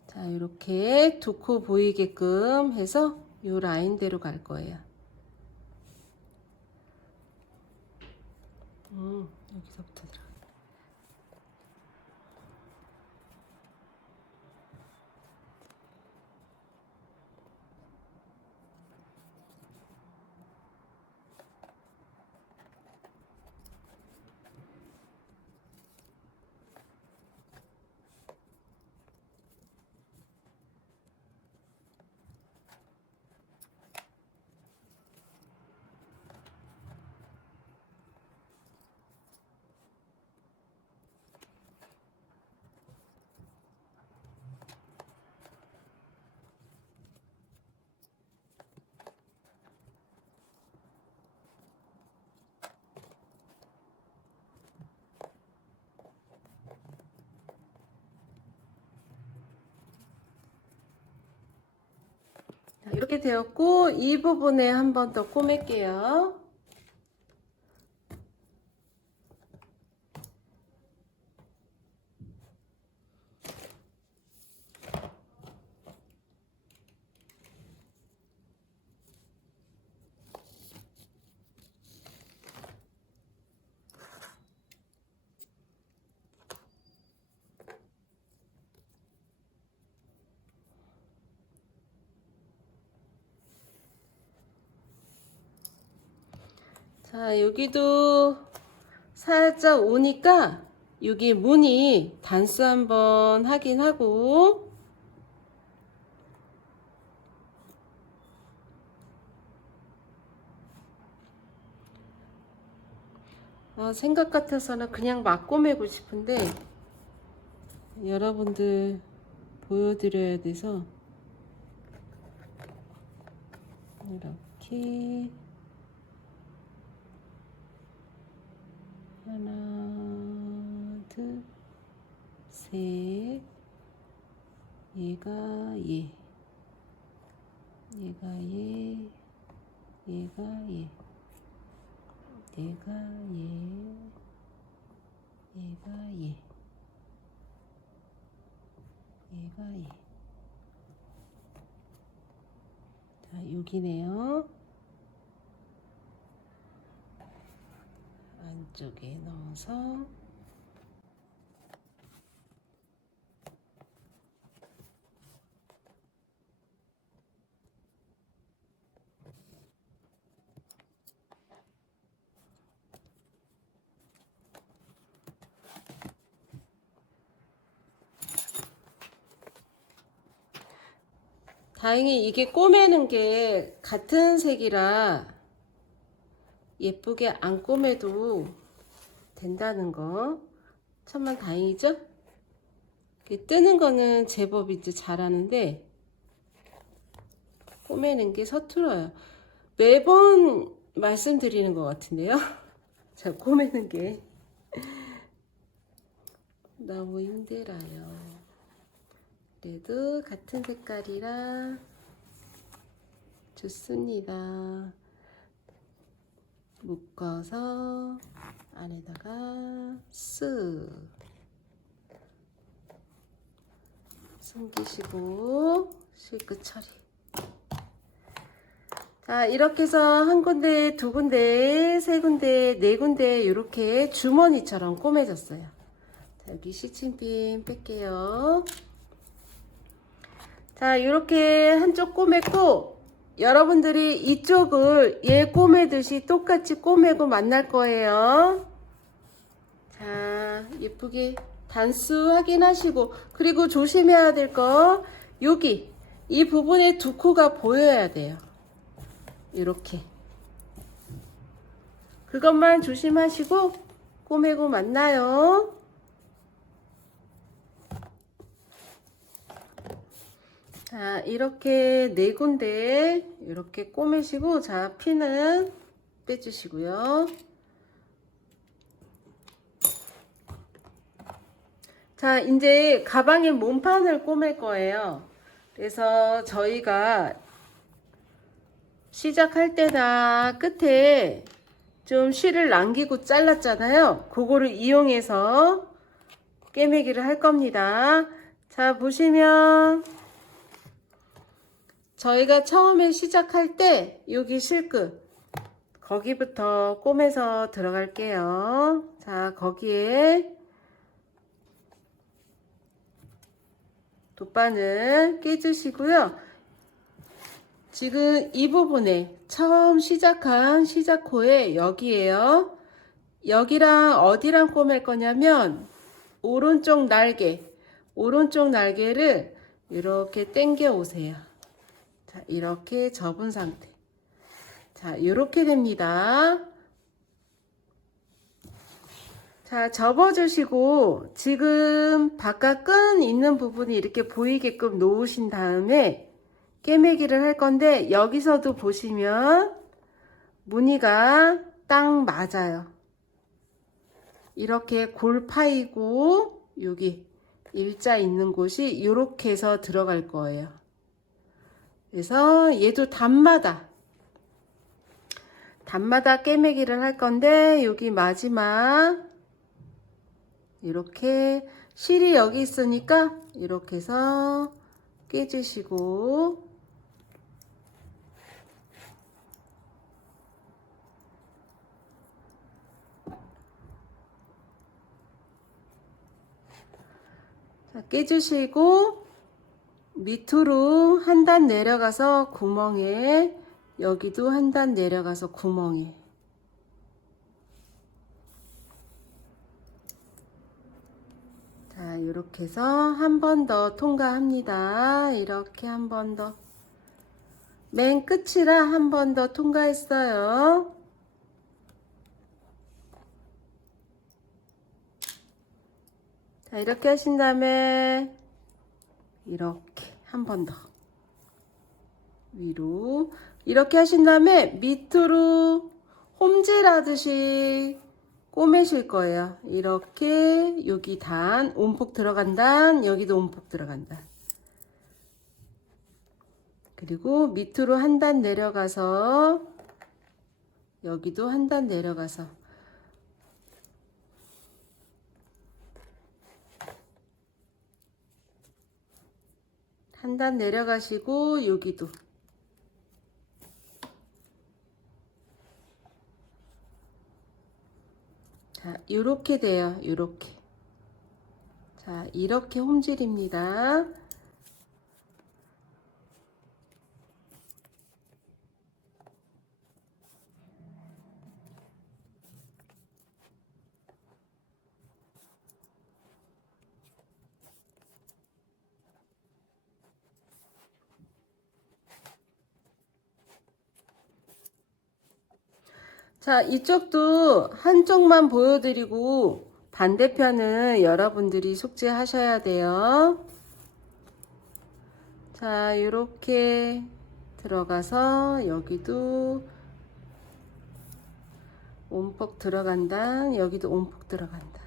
자, 이렇게 두 코 보이게끔 해서 요 라인대로 갈 거예요. 여기서부터 들어가. 이렇게 되었고 이 부분에 한 번 더 꼬맬게요. 자, 여기도 살짝 오니까 여기 무늬 단수 한번 하긴 하고, 생각 같아서는 그냥 막 꼬매고 싶은데 여러분들 보여드려야 돼서 이렇게 하나, 둘, 셋. 얘가 얘, 얘가 얘, 얘가 얘, 얘가 얘, 얘가 얘, 얘가 얘. 자, 여기네요. 안쪽에 넣어서 다행히 이게 꼬매는 게 같은 색이라 예쁘게 안 꼬매도 된다는 거 천만 다행이죠? 뜨는 거는 제법 이제 잘하는데 꼬매는 게 서툴어요. 매번 말씀드리는 것 같은데요. 자, 꼬매는 게 너무 힘들어요. 그래도 같은 색깔이라 좋습니다. 묶어서 안에다가 쓱 숨기시고 실끝 처리. 자, 이렇게 해서 한 군데, 두 군데, 세 군데, 네 군데 이렇게 주머니처럼 꼬매졌어요. 자, 여기 시침핀 뺄게요. 자, 이렇게 한쪽 꼬맸고 여러분들이 이쪽을 얘 꼬매듯이 똑같이 꼬매고 만날 거예요. 자, 예쁘게 단수 확인하시고, 그리고 조심해야 될 거 여기 이 부분에 두 코가 보여야 돼요. 이렇게 그것만 조심하시고 꼬매고 만나요. 자, 이렇게 네 군데 이렇게 꼬매시고, 자, 피는 빼주시고요. 자, 이제 가방의 몸판을 꼬맬 거예요. 그래서 저희가 시작할 때나 끝에 좀 실을 남기고 잘랐잖아요. 그거를 이용해서 꿰매기를 할 겁니다. 자, 보시면 저희가 처음에 시작할 때 여기 실끝 거기부터 꼬매서 들어갈게요. 자, 거기에 돗바늘 끼주시고요. 지금 이 부분에 처음 시작한 시작코에 여기에요. 여기랑 어디랑 꼬맬 거냐면 오른쪽 날개를 이렇게 당겨 오세요. 자, 이렇게 접은 상태. 자, 이렇게 됩니다. 자, 접어주시고 지금 바깥 끈 있는 부분이 이렇게 보이게끔 놓으신 다음에 꿰매기를 할 건데, 여기서도 보시면 무늬가 딱 맞아요. 이렇게 골 파이고 여기 일자 있는 곳이 이렇게 해서 들어갈 거예요. 그래서 얘도 단마다 꿰매기를 할 건데, 여기 마지막 이렇게 실이 여기 있으니까 이렇게 해서 깨주시고, 자, 깨주시고 밑으로 한 단 내려가서 구멍에, 여기도 한 단 내려가서 구멍에, 자, 이렇게 해서 한 번 더 통과합니다. 이렇게 한 번 더, 맨 끝이라 한 번 더 통과했어요. 자, 이렇게 하신 다음에 이렇게 한 번 더 위로, 이렇게 하신 다음에 밑으로 홈질하듯이 꼬매실 거예요. 이렇게 여기 단 온폭 들어간 단, 여기도 온폭 들어간 단, 그리고 밑으로 한 단 내려가서 여기도 한 단 내려가서, 한 단 내려가시고 여기도, 자, 이렇게 돼요. 이렇게. 자, 이렇게 홈질입니다. 자, 이쪽도 한쪽만 보여드리고 반대편은 여러분들이 숙지하셔야 돼요. 자, 이렇게 들어가서 여기도 온폭 들어간다, 여기도 온폭 들어간다.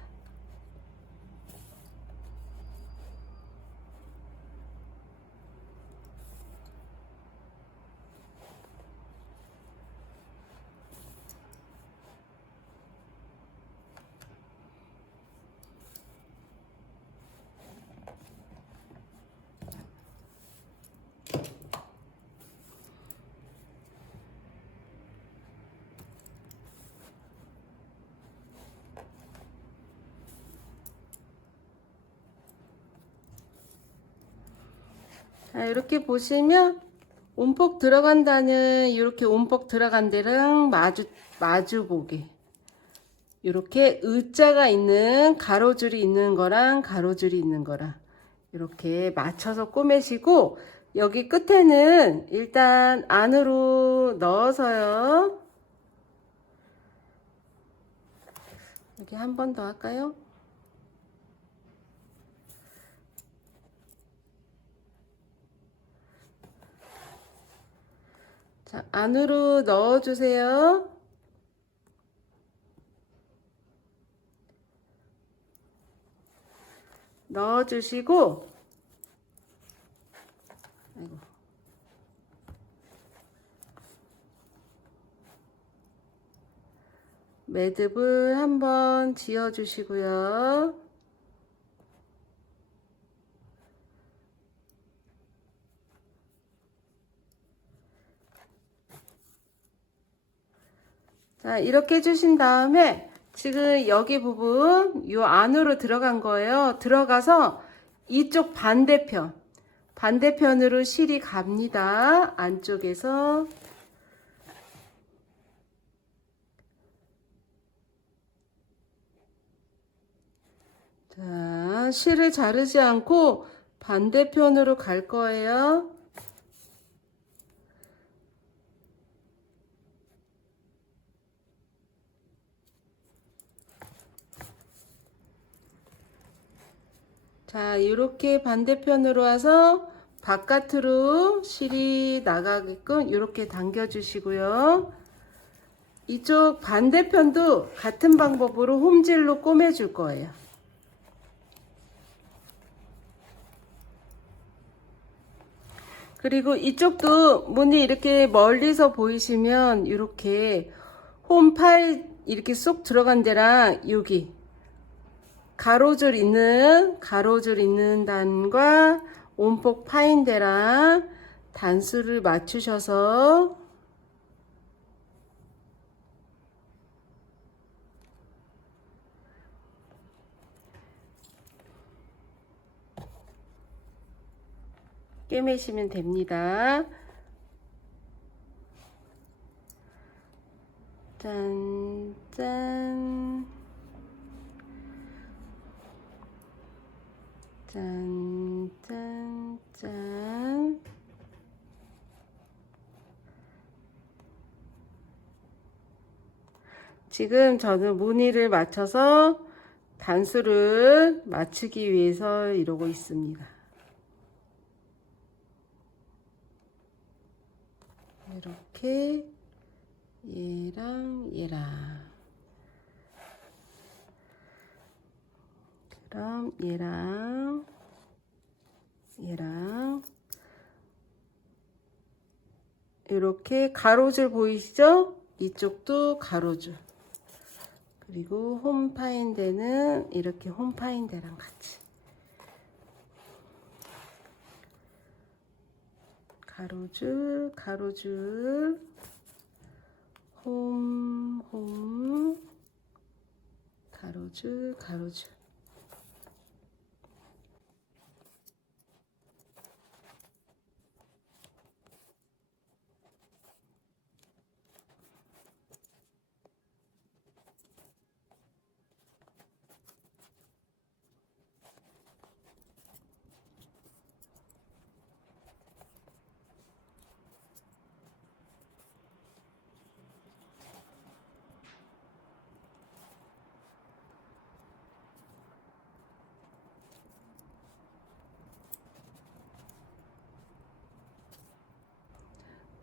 자, 이렇게 보시면 온폭 들어간다는, 이렇게 온폭 들어간 데랑 마주 보게, 이렇게 의자가 있는, 가로줄이 있는 거랑 가로줄이 있는 거랑 이렇게 맞춰서 꼬매시고, 여기 끝에는 일단 안으로 넣어서요. 여기 한 번 더 할까요? 자, 안으로 넣어주세요. 넣어주시고, 아이고. 매듭을 한번 지어주시고요. 자, 이렇게 해주신 다음에 지금 여기 부분 요 안으로 들어간 거예요. 들어가서 이쪽 반대편으로 실이 갑니다. 안쪽에서. 자, 실을 자르지 않고 반대편으로 갈 거예요. 자, 이렇게 반대편으로 와서 바깥으로 실이 나가게끔 이렇게 당겨 주시고요. 이쪽 반대편도 같은 방법으로 홈질로 꼬매 줄 거예요. 그리고 이쪽도 무늬 이렇게 멀리서 보이시면 이렇게 홈 파일 이렇게 쏙 들어간 데랑 여기 가로줄 있는 단과 온폭 파인 데랑 단수를 맞추셔서 꿰매시면 됩니다. 짠, 짠, 짠, 짠, 짠. 지금 저는 무늬를 맞춰서 단수를 맞추기 위해서 이러고 있습니다. 이렇게 얘랑 그럼 얘랑 이렇게 가로줄 보이시죠? 이쪽도 가로줄. 그리고 홈 파인 데는 이렇게 홈 파인 데랑 같이 가로줄 홈 가로줄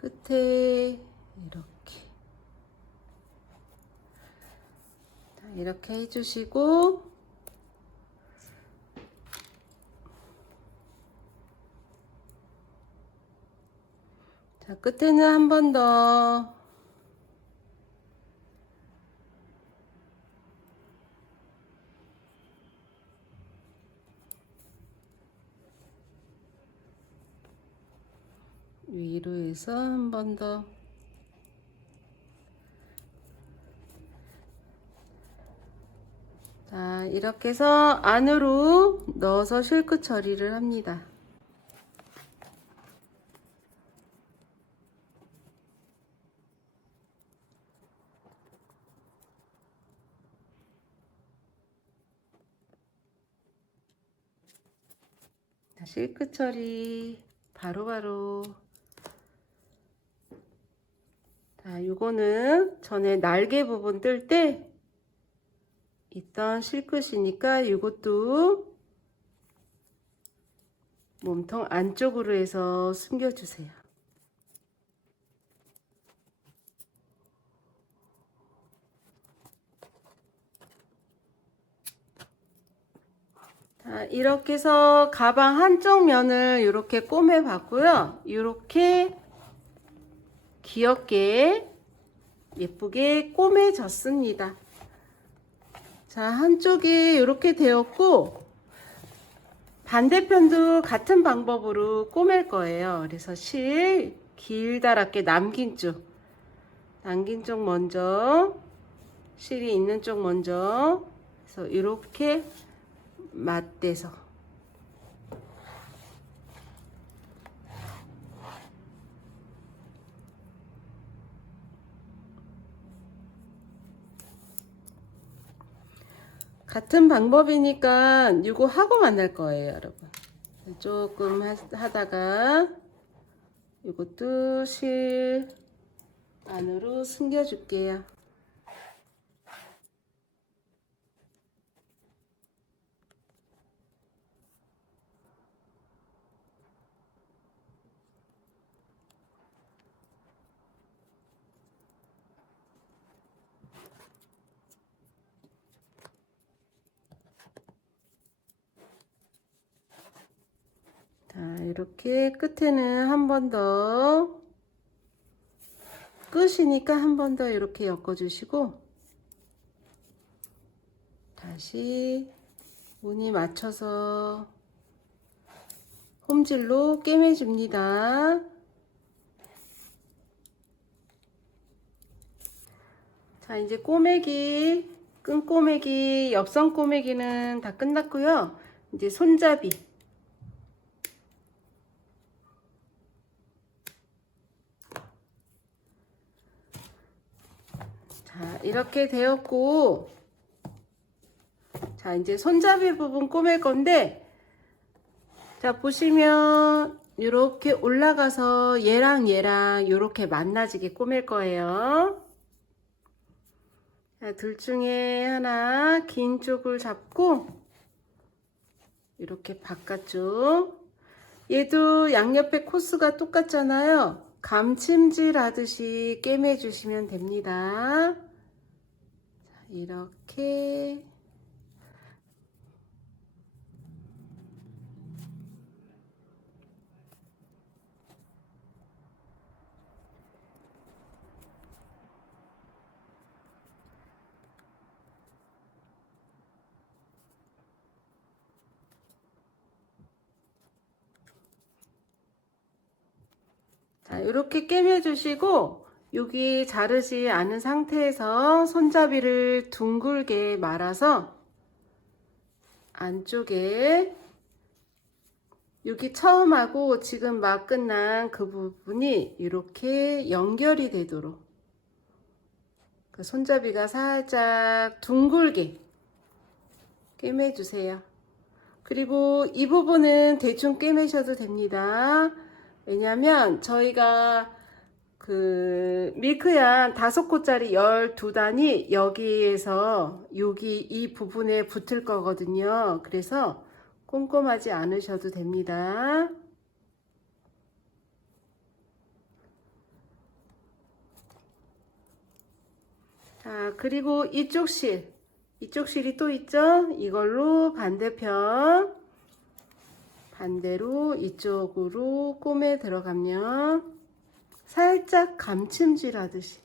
끝에 이렇게 해주시고 자 끝에는 한 번 더 위로 해서 한 번 더 자 이렇게 해서 안으로 넣어서 실크 처리를 합니다. 자, 실크 처리 바로바로 자 요거는 전에 날개 부분 뜰 때 있던 실끝이니까 이것도 몸통 안쪽으로 해서 숨겨주세요. 자, 이렇게 해서 가방 한쪽 면을 이렇게 꼬매 봤고요. 이렇게 귀엽게 예쁘게 꼬매졌습니다. 자, 한쪽이 이렇게 되었고 반대편도 같은 방법으로 꼬맬 거예요. 그래서 실 길다랗게 남긴 쪽 먼저 실이 있는 쪽 먼저 그래서 이렇게 맞대서 같은 방법이니까 이거 하고 만날 거예요, 여러분. 조금 하다가 이것도 실 안으로 숨겨 줄게요. 자, 이렇게 끝에는 한 번 더, 끝이니까 한 번 더 이렇게 엮어주시고, 다시 무늬 맞춰서 홈질로 꿰매줍니다. 자, 이제 꼬매기, 끈 꼬매기, 옆선 꼬매기는 다 끝났고요. 이제 손잡이. 자, 이렇게 되었고, 자, 이제 손잡이 부분 꼬맬 건데, 자, 보시면 이렇게 올라가서 얘랑 이렇게 만나지게 꼬맬 거예요. 자, 둘 중에 하나 긴 쪽을 잡고 이렇게 바깥쪽, 얘도 양옆에 코스가 똑같잖아요. 감침질 하듯이 꿰매 주시면 됩니다. 자, 이렇게 자, 이렇게 꿰매 주시고, 여기 자르지 않은 상태에서 손잡이를 둥글게 말아서 안쪽에, 여기 처음 하고 지금 막 끝난 그 부분이 이렇게 연결이 되도록 그 손잡이가 살짝 둥글게 꿰매 주세요. 그리고 이 부분은 대충 꿰매셔도 됩니다. 왜냐면 저희가 그 밀크얀 5코짜리 12단이 여기에서 여기 이 부분에 붙을 거거든요. 그래서 꼼꼼하지 않으셔도 됩니다. 자, 그리고 이쪽 실이 또 있죠? 이걸로 반대로 이쪽으로 꼬매 들어가면 살짝 감침질 하듯이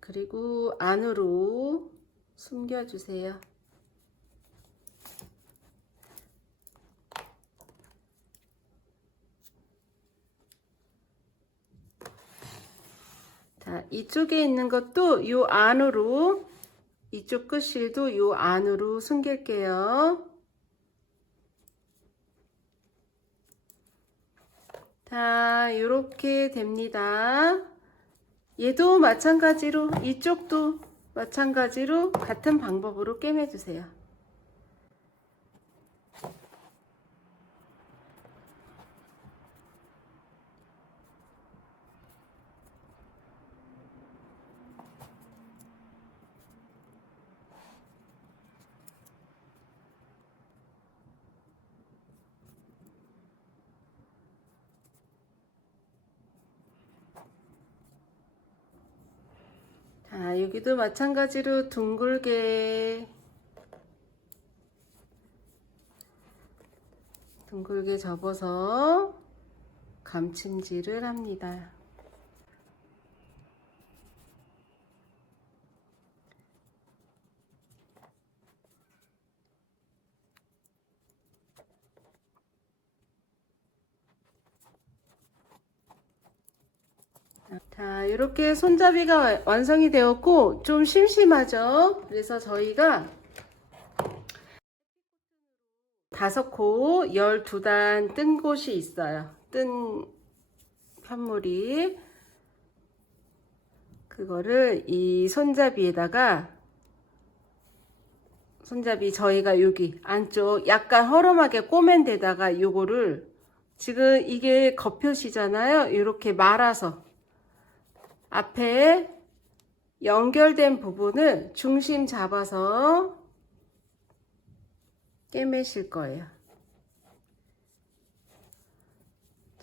그리고 안으로 숨겨주세요. 자, 이쪽에 있는 것도 요 안으로, 이쪽 끝실도 요 안으로 숨길게요. 자, 이렇게 됩니다. 얘도 마찬가지로, 이쪽도 마찬가지로 같은 방법으로 꿰매주세요. 자, 여기도 마찬가지로 둥글게 접어서 감침질을 합니다. 자, 이렇게 손잡이가 완성이 되었고 좀 심심하죠? 그래서 저희가 5코 12단 뜬 곳이 있어요. 뜬 편물이. 그거를 이 손잡이에다가, 손잡이 저희가 여기 안쪽 약간 허름하게 꼬맨 데다가 요거를, 지금 이게 겉표시잖아요. 이렇게 말아서 앞에 연결된 부분을 중심 잡아서 꿰매실 거예요.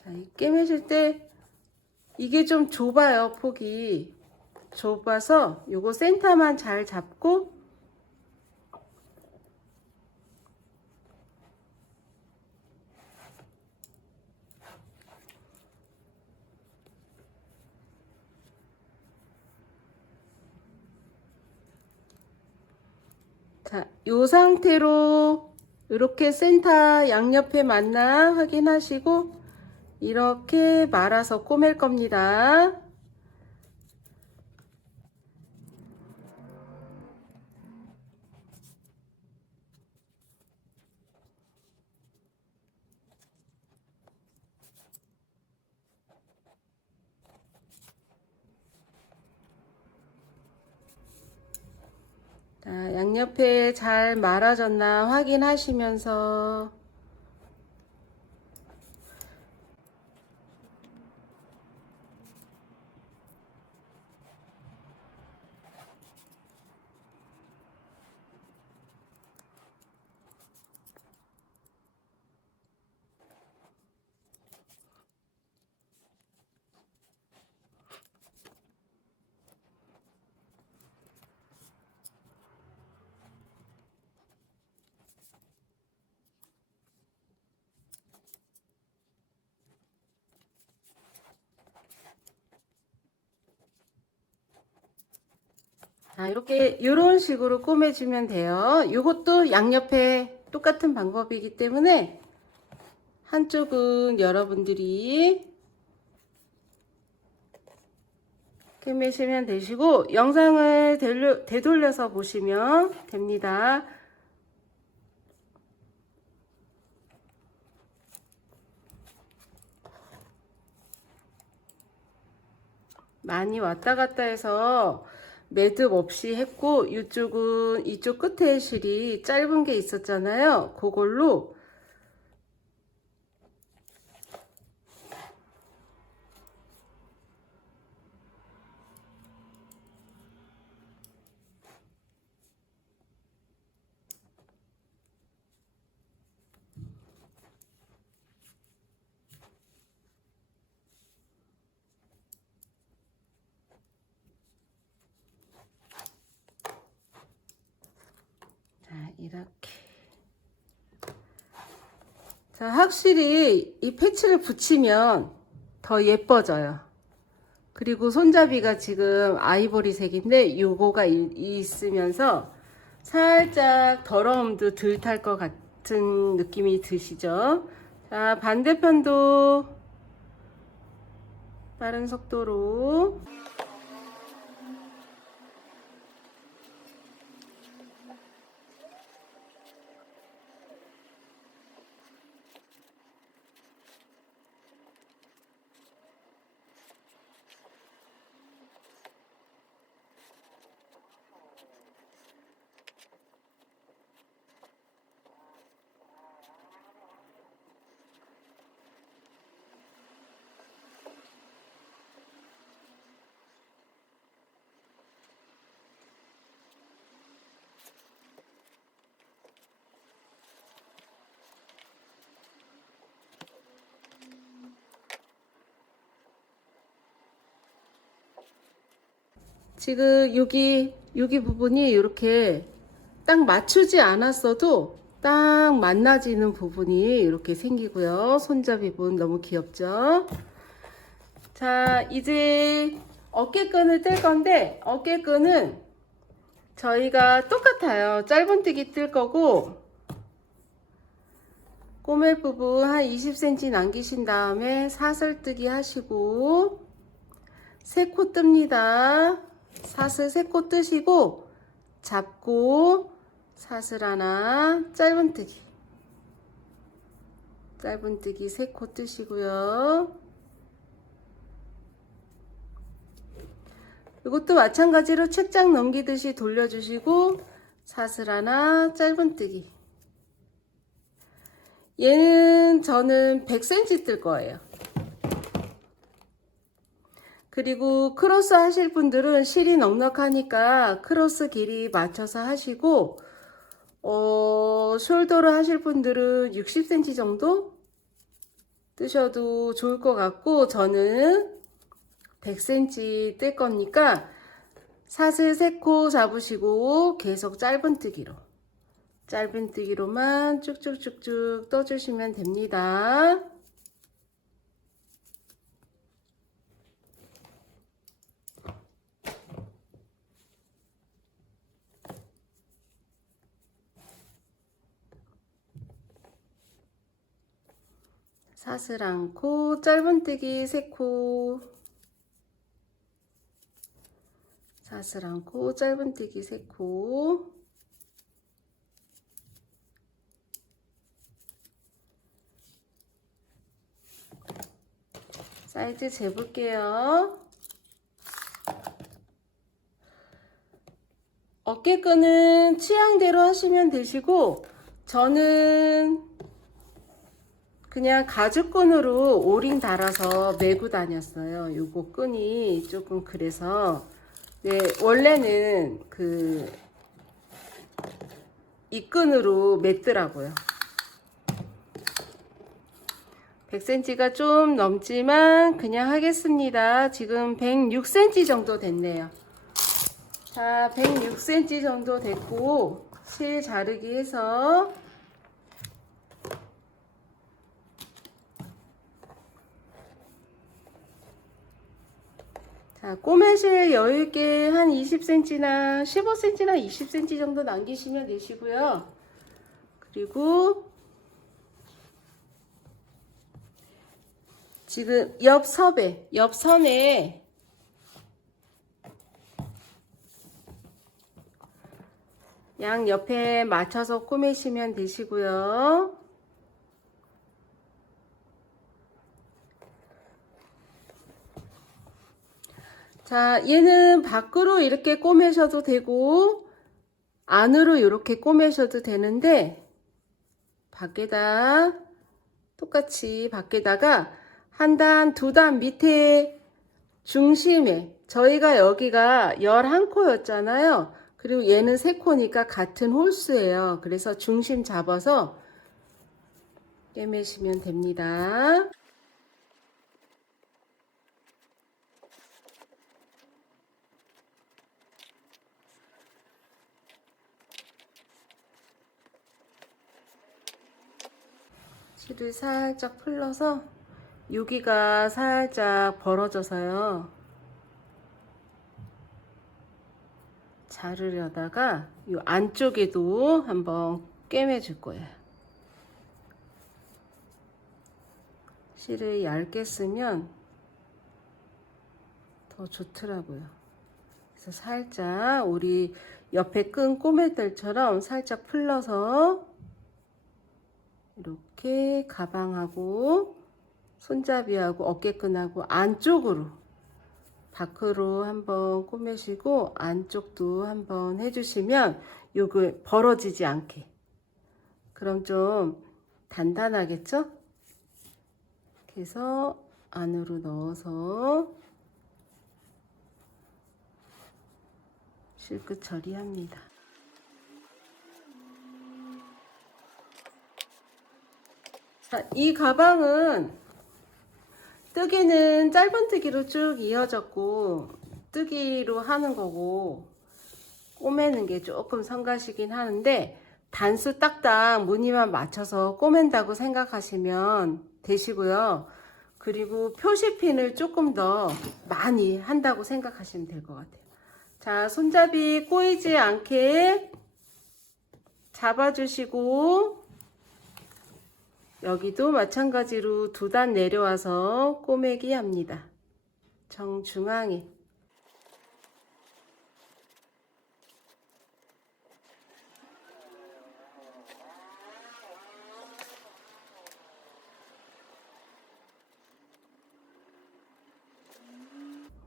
자, 이 꿰매실 때 이게 좀 좁아요. 폭이 좁아서 요거 센터만 잘 잡고 자, 요 상태로 이렇게 센터 양옆에 맞나 확인하시고 이렇게 말아서 꼬맬 겁니다. 자, 양옆에 잘 말아졌나 확인하시면서 자, 이렇게 이런 식으로 꼬매주면 돼요. 이것도 양옆에 똑같은 방법이기 때문에 한쪽은 여러분들이 꼬매시면 되시고 영상을 되돌려서 보시면 됩니다. 많이 왔다 갔다 해서 매듭 없이 했고 이쪽은 이쪽 끝에 실이 짧은 게 있었잖아요. 그걸로 이렇게. 자, 확실히 이 패치를 붙이면 더 예뻐져요. 그리고 손잡이가 지금 아이보리색인데 요거가 있으면서 살짝 더러움도 덜 탈 것 같은 느낌이 드시죠? 자, 반대편도 빠른 속도로 지금 여기 부분이 이렇게 딱 맞추지 않았어도 딱 만나지는 부분이 이렇게 생기고요. 손잡이 부분 너무 귀엽죠? 자, 이제 어깨끈을 뜰 건데 어깨끈은 저희가 똑같아요. 짧은뜨기 뜰 거고 꼬멜 부분 한 20cm 남기신 다음에 사슬뜨기 하시고 3코 뜹니다. 사슬 3코 뜨시고 잡고 사슬 하나 짧은뜨기 3코 뜨시고요. 이것도 마찬가지로 책장 넘기듯이 돌려주시고 사슬 하나 짧은뜨기. 얘는 저는 100cm 뜰 거예요. 그리고 크로스 하실 분들은 실이 넉넉하니까 크로스 길이 맞춰서 하시고 숄더를 하실 분들은 60cm 정도 뜨셔도 좋을 것 같고, 저는 100cm 뜰 거니까 사슬 3코 잡으시고 계속 짧은 뜨기로만 쭉쭉쭉쭉 떠주시면 됩니다. 사슬 않고 짧은뜨기 3코, 사슬 않고 짧은뜨기 3코, 사이즈 재볼게요. 어깨끈은 취향대로 하시면 되시고, 저는 그냥 가죽끈으로 오링 달아서 메고 다녔어요. 요거 끈이 조금 그래서, 네, 원래는 이 끈으로 맸더라고요. 100cm가 좀 넘지만 그냥 하겠습니다. 지금 106cm 정도 됐네요. 자, 106cm 정도 됐고, 실 자르기 해서 자, 꼬매실 여유있게 한 20cm나 15cm나 20cm 정도 남기시면 되시고요. 그리고 지금 옆선에 양 옆에 맞춰서 꼬매시면 되시고요. 자, 얘는 밖으로 이렇게 꼬매셔도 되고 안으로 이렇게 꼬매셔도 되는데, 똑같이 밖에다가 한 단, 2단 밑에 중심에, 저희가 여기가 11코였잖아요. 그리고 얘는 3코니까 같은 홀수예요. 그래서 중심 잡아서 꿰매시면 됩니다. 실을 살짝 풀러서 여기가 살짝 벌어져서요. 자르려다가 이 안쪽에도 한번 꿰매 줄 거예요. 실을 얇게 쓰면 더 좋더라고요. 그래서 살짝 우리 옆에 끈 꼬맬 때처럼 살짝 풀러서 이렇게 가방하고 손잡이하고 어깨끈하고 안쪽으로 밖으로 한번 꼬매시고 안쪽도 한번 해주시면 요거 벌어지지 않게, 그럼 좀 단단하겠죠? 그래서 안으로 넣어서 실끝 처리합니다. 자, 이 가방은 뜨기는 짧은뜨기로 쭉 이어졌고 뜨기로 하는 거고 꼬매는 게 조금 성가시긴 하는데, 단수 딱딱 무늬만 맞춰서 꼬맨다고 생각하시면 되시고요. 그리고 표시핀을 조금 더 많이 한다고 생각하시면 될 것 같아요. 자, 손잡이 꼬이지 않게 잡아주시고, 여기도 마찬가지로 2단 내려와서 꼬매기 합니다. 정중앙에.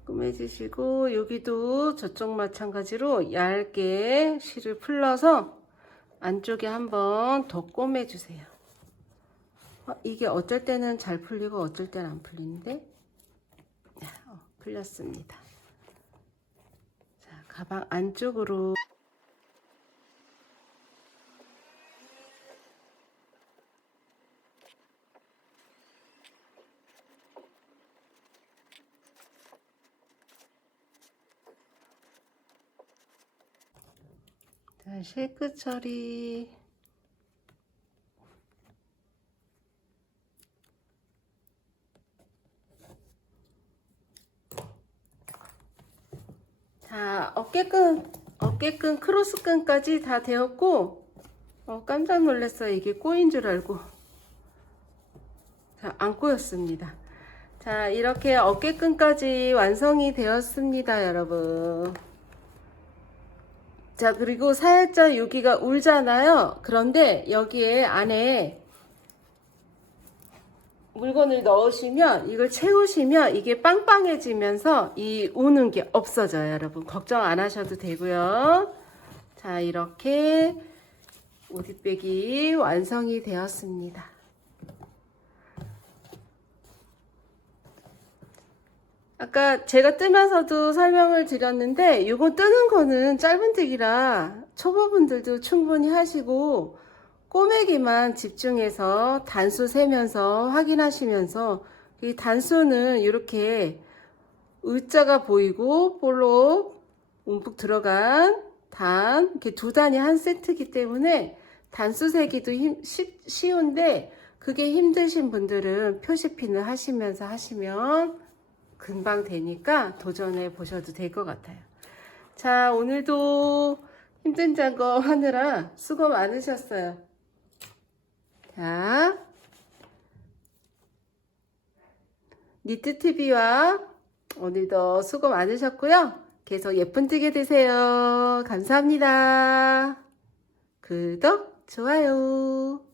꼬매주시고, 여기도 저쪽 마찬가지로 얇게 실을 풀러서 안쪽에 한번 더 꼬매주세요. 이게 어쩔 때는 잘 풀리고 어쩔 때는 안 풀리는데, 풀렸습니다. 자, 가방 안쪽으로 실끝 처리. 자, 어깨끈, 크로스끈까지 다 되었고, 깜짝 놀랐어요. 이게 꼬인 줄 알고. 자, 안 꼬였습니다. 자, 이렇게 어깨끈까지 완성이 되었습니다, 여러분. 자, 그리고 살짝 여기가 울잖아요. 그런데 여기에 안에 물건을 넣으시면, 이걸 채우시면 이게 빵빵해지면서 이 우는 게 없어져요, 여러분. 걱정 안 하셔도 되고요. 자, 이렇게 우디백이 완성이 되었습니다. 아까 제가 뜨면서도 설명을 드렸는데, 이거 뜨는 거는 짧은뜨기라 초보분들도 충분히 하시고, 꼬매기만 집중해서 단수 세면서 확인하시면서, 이 단수는 이렇게 의자가 보이고 볼록 움푹 들어간 단, 이렇게 두 단이 한 세트이기 때문에 단수 세기도 쉬운데, 그게 힘드신 분들은 표시핀을 하시면서 하시면 금방 되니까 도전해 보셔도 될 것 같아요. 자, 오늘도 힘든 작업 하느라 수고 많으셨어요. 자, 니트TV와 오늘도 수고 많으셨고요. 계속 예쁜 뜨개 되세요. 감사합니다. 구독, 좋아요.